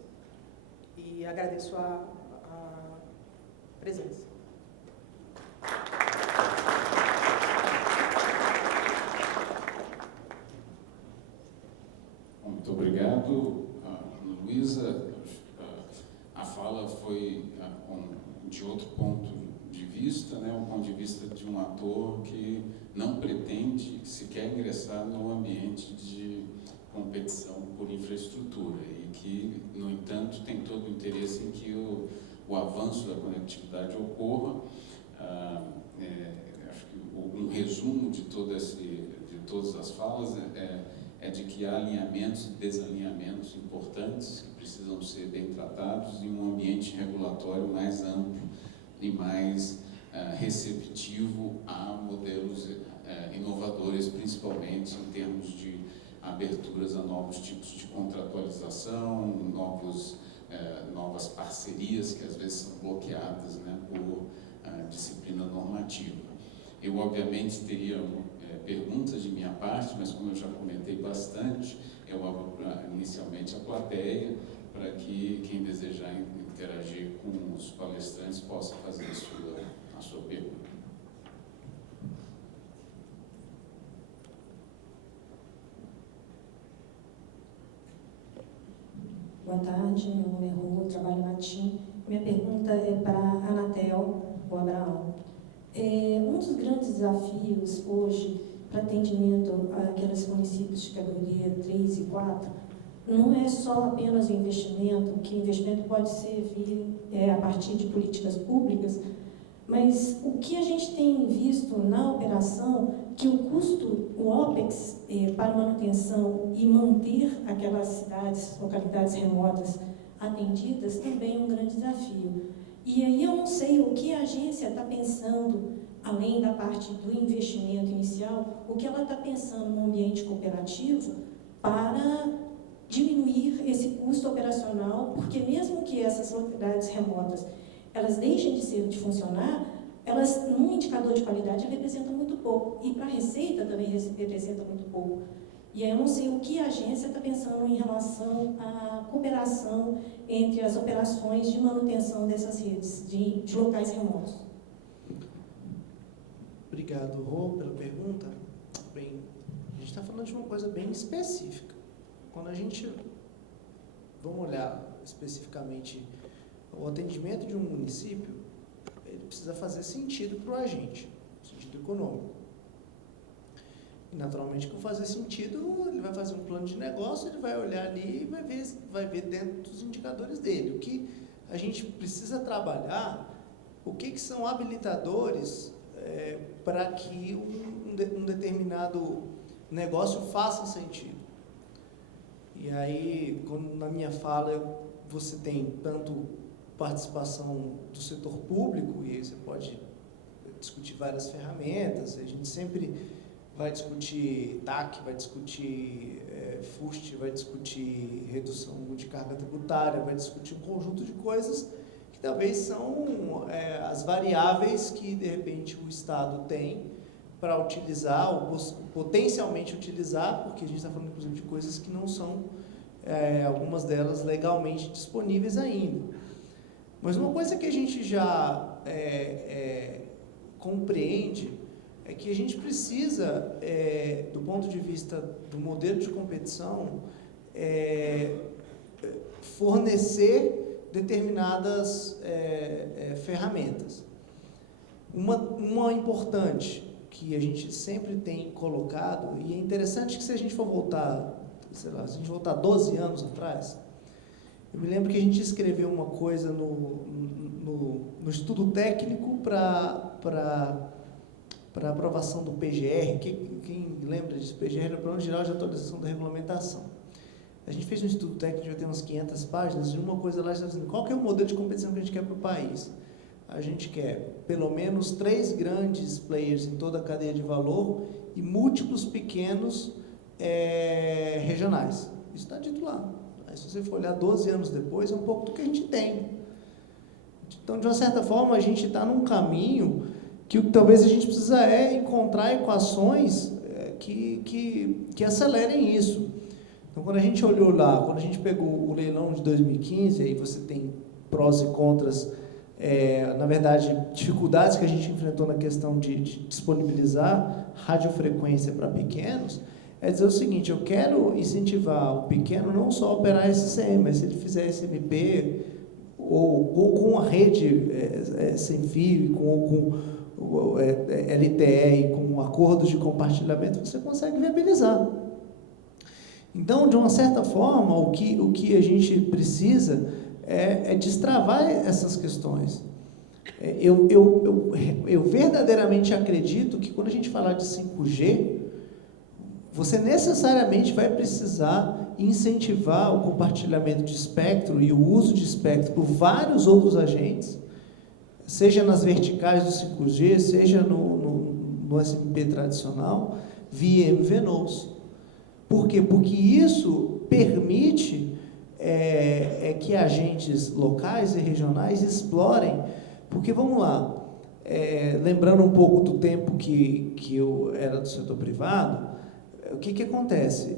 e agradeço a presença. Muito obrigado, Luísa. A fala foi de outro ponto de vista, né? Um ponto de vista de um ator que não pretende sequer ingressar no ambiente de competição por infraestrutura e que, no entanto, tem todo o interesse em que o avanço da conectividade ocorra. Acho que um resumo de todas as falas é de que há alinhamentos e desalinhamentos importantes que precisam ser bem tratados em um ambiente regulatório mais amplo e mais receptivo a modelos inovadores, principalmente em termos de aberturas a novos tipos de contratualização, novas parcerias que às vezes são bloqueadas, né, por disciplina normativa. Eu, obviamente, teria perguntas de minha parte, mas como eu já comentei bastante, eu abro inicialmente a plateia para que quem desejar interagir com dos palestrantes possa fazer a sua pergunta. Boa tarde, meu nome é Rô, trabalho na TIM. Minha pergunta é para a Anatel, o Abraão. Um dos grandes desafios hoje para atendimento àqueles municípios de categoria 3 e 4 não é só apenas o investimento, que investimento pode vir a partir de políticas públicas, mas o que a gente tem visto na operação, que o custo, o OPEX, para manutenção e manter aquelas cidades, localidades remotas atendidas, também é um grande desafio. E aí eu não sei o que a agência está pensando, além da parte do investimento inicial, o que ela está pensando no ambiente cooperativo para diminuir esse custo operacional, porque mesmo que essas localidades remotas elas deixem de funcionar, elas, num indicador de qualidade, representam muito pouco. E para a Receita também representa muito pouco. E aí eu não sei o que a agência está pensando em relação à cooperação entre as operações de manutenção dessas redes, de locais remotos. Obrigado, Rô, pela pergunta. Bem, a gente está falando de uma coisa bem específica. Quando a gente... Vamos olhar especificamente o atendimento de um município, ele precisa fazer sentido para o agente, sentido econômico. E, naturalmente, que fazer sentido, ele vai fazer um plano de negócio, ele vai olhar ali e vai ver dentro dos indicadores dele. O que a gente precisa trabalhar, o que são habilitadores para que um determinado negócio faça sentido. E aí, na minha fala, você tem tanto participação do setor público, e aí você pode discutir várias ferramentas, a gente sempre vai discutir TAC, vai discutir FUST, vai discutir redução de carga tributária, vai discutir um conjunto de coisas que talvez são as variáveis que, de repente, o Estado tem para utilizar, ou potencialmente utilizar, porque a gente está falando, inclusive, de coisas que não são, algumas delas, legalmente disponíveis ainda. Mas uma coisa que a gente já compreende é que a gente precisa, do ponto de vista do modelo de competição, fornecer determinadas ferramentas. Uma importante que a gente sempre tem colocado, e é interessante que se a gente for voltar, sei lá, se a gente voltar 12 anos atrás, eu me lembro que a gente escreveu uma coisa no estudo técnico para aprovação do PGR. Quem lembra disso? PGR era o Plano Geral de Atualização da Regulamentação. A gente fez um estudo técnico, já tem umas 500 páginas, e uma coisa lá está dizendo, qual que é o modelo de competição que a gente quer para o país? A gente quer pelo menos 3 grandes players em toda a cadeia de valor e múltiplos pequenos regionais. Isso está dito lá. Aí, se você for olhar 12 anos depois, é um pouco do que a gente tem. Então, de uma certa forma, a gente está num caminho que o que talvez a gente precisa encontrar equações que acelerem isso. Então, quando a gente olhou lá, quando a gente pegou o leilão de 2015, aí você tem prós e contras, na verdade, dificuldades que a gente enfrentou na questão de disponibilizar radiofrequência para pequenos, é dizer o seguinte, eu quero incentivar o pequeno não só a operar SCM, mas se ele fizer SMP ou com a rede sem fio, com LTE e com acordos de compartilhamento, você consegue viabilizar. Então, de uma certa forma, o que a gente precisa é destravar essas questões. Eu verdadeiramente acredito que quando a gente falar de 5G, você necessariamente vai precisar incentivar o compartilhamento de espectro e o uso de espectro por vários outros agentes, seja nas verticais do 5G, seja no SMP tradicional, via MVNOs. Por quê? Porque isso permite que agentes locais e regionais explorem. Porque, vamos lá, lembrando um pouco do tempo que eu era do setor privado, o que acontece?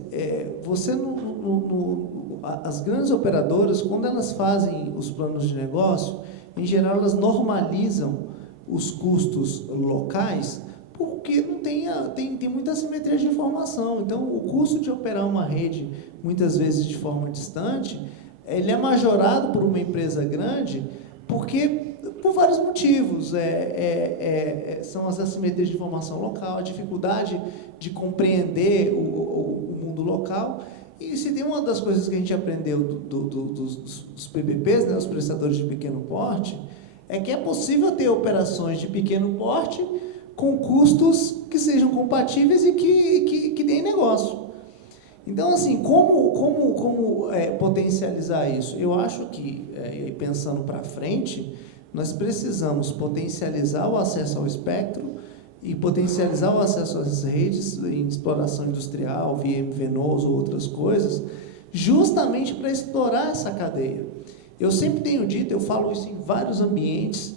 As grandes operadoras, quando elas fazem os planos de negócio, em geral, elas normalizam os custos locais, porque não tem muita assimetria de informação. Então, o custo de operar uma rede, muitas vezes de forma distante, ele é majorado por uma empresa grande, por vários motivos. São as assimetrias de informação local, a dificuldade de compreender o mundo local. E se tem uma das coisas que a gente aprendeu dos PPPs, né, os prestadores de pequeno porte, é que é possível ter operações de pequeno porte com custos que sejam compatíveis e que deem negócio. Então, assim, como potencializar isso? Eu acho que, pensando para frente, nós precisamos potencializar o acesso ao espectro e potencializar o acesso às redes em exploração industrial, via MVNOs ou outras coisas, justamente para explorar essa cadeia. Eu sempre tenho dito, eu falo isso em vários ambientes,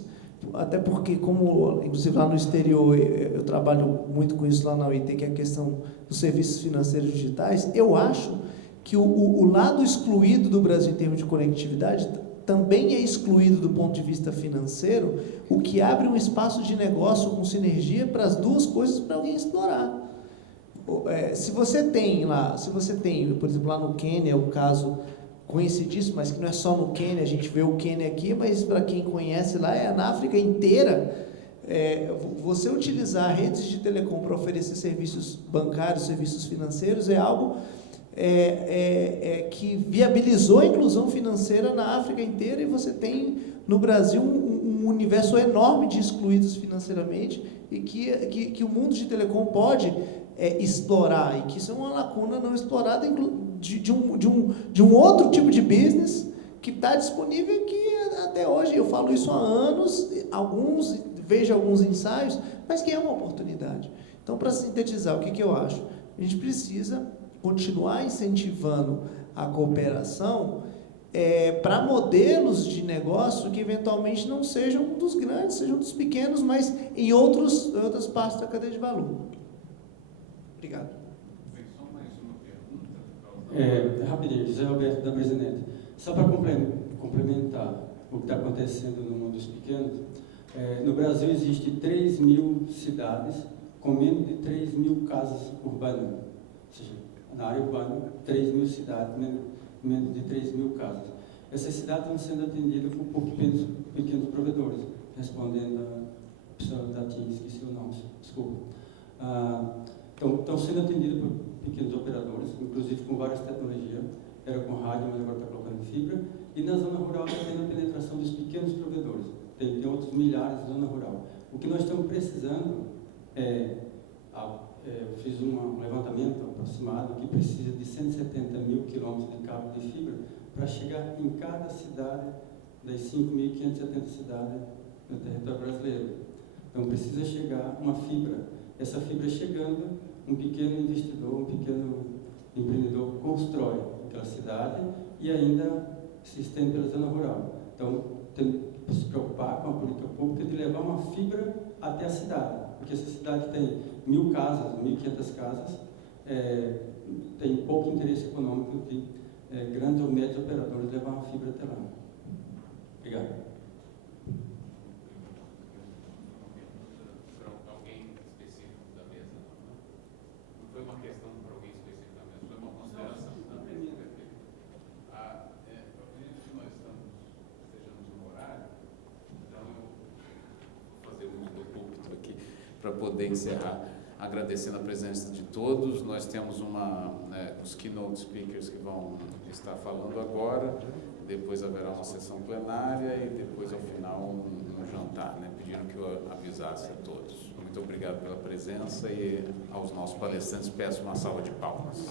até porque, como, inclusive, lá no exterior, eu trabalho muito com isso lá na UIT, que é a questão dos serviços financeiros digitais. Eu acho que o lado excluído do Brasil em termos de conectividade também é excluído do ponto de vista financeiro, o que abre um espaço de negócio com sinergia para as duas coisas para alguém explorar. Se você tem, por exemplo, lá no Quênia, o caso conhecidíssimo, mas que não é só no Quênia, a gente vê o Quênia aqui, mas para quem conhece lá, é na África inteira. Você utilizar redes de telecom para oferecer serviços bancários, serviços financeiros, é algo que viabilizou a inclusão financeira na África inteira, e você tem no Brasil um universo enorme de excluídos financeiramente, e que o mundo de telecom pode explorar, e que isso é uma lacuna não explorada de um outro tipo de business que está disponível, que até hoje, eu falo isso há anos, vejo alguns ensaios, mas que é uma oportunidade. Então, para sintetizar, o que eu acho? A gente precisa continuar incentivando a cooperação para modelos de negócio que eventualmente não sejam dos grandes, sejam dos pequenos, mas em outras partes da cadeia de valor. Obrigado. Rapidinho, José Alberto da Presidente. Só para complementar o que está acontecendo no mundo dos pequenos, no Brasil existe 3.000 cidades com menos de 3.000 casas urbanas. Ou seja, na área urbana, 3.000 cidades, menos de 3.000 casas. Essas cidades estão sendo atendidas por pequenos provedores, respondendo a pessoa da TIM, esqueci o nome, desculpa. Estão sendo atendidas por pequenos operadores, inclusive com várias tecnologias, era com rádio, mas agora está colocando fibra, e na zona rural está tendo a penetração dos pequenos provedores, tem outros milhares na zona rural. O que nós estamos precisando eu fiz um levantamento aproximado que precisa de 170.000 quilômetros de cabo de fibra para chegar em cada cidade das 5.570 cidades no território brasileiro. Então precisa chegar uma fibra. Essa fibra chegando, um pequeno investidor, um pequeno empreendedor constrói aquela cidade e ainda se estende pela zona rural. Então tem que se preocupar com a política pública de levar uma fibra até a cidade, porque essa cidade tem 1.000 casas, 1.500 casas, tem pouco interesse econômico de grandes ou médios operadores levar uma fibra até lá. Obrigado. Para poder encerrar, agradecendo a presença de todos. Nós temos os keynote speakers que vão estar falando agora, depois haverá uma sessão plenária e depois, ao final, um jantar, pedindo que eu avisasse a todos. Muito obrigado pela presença, e aos nossos palestrantes peço uma salva de palmas.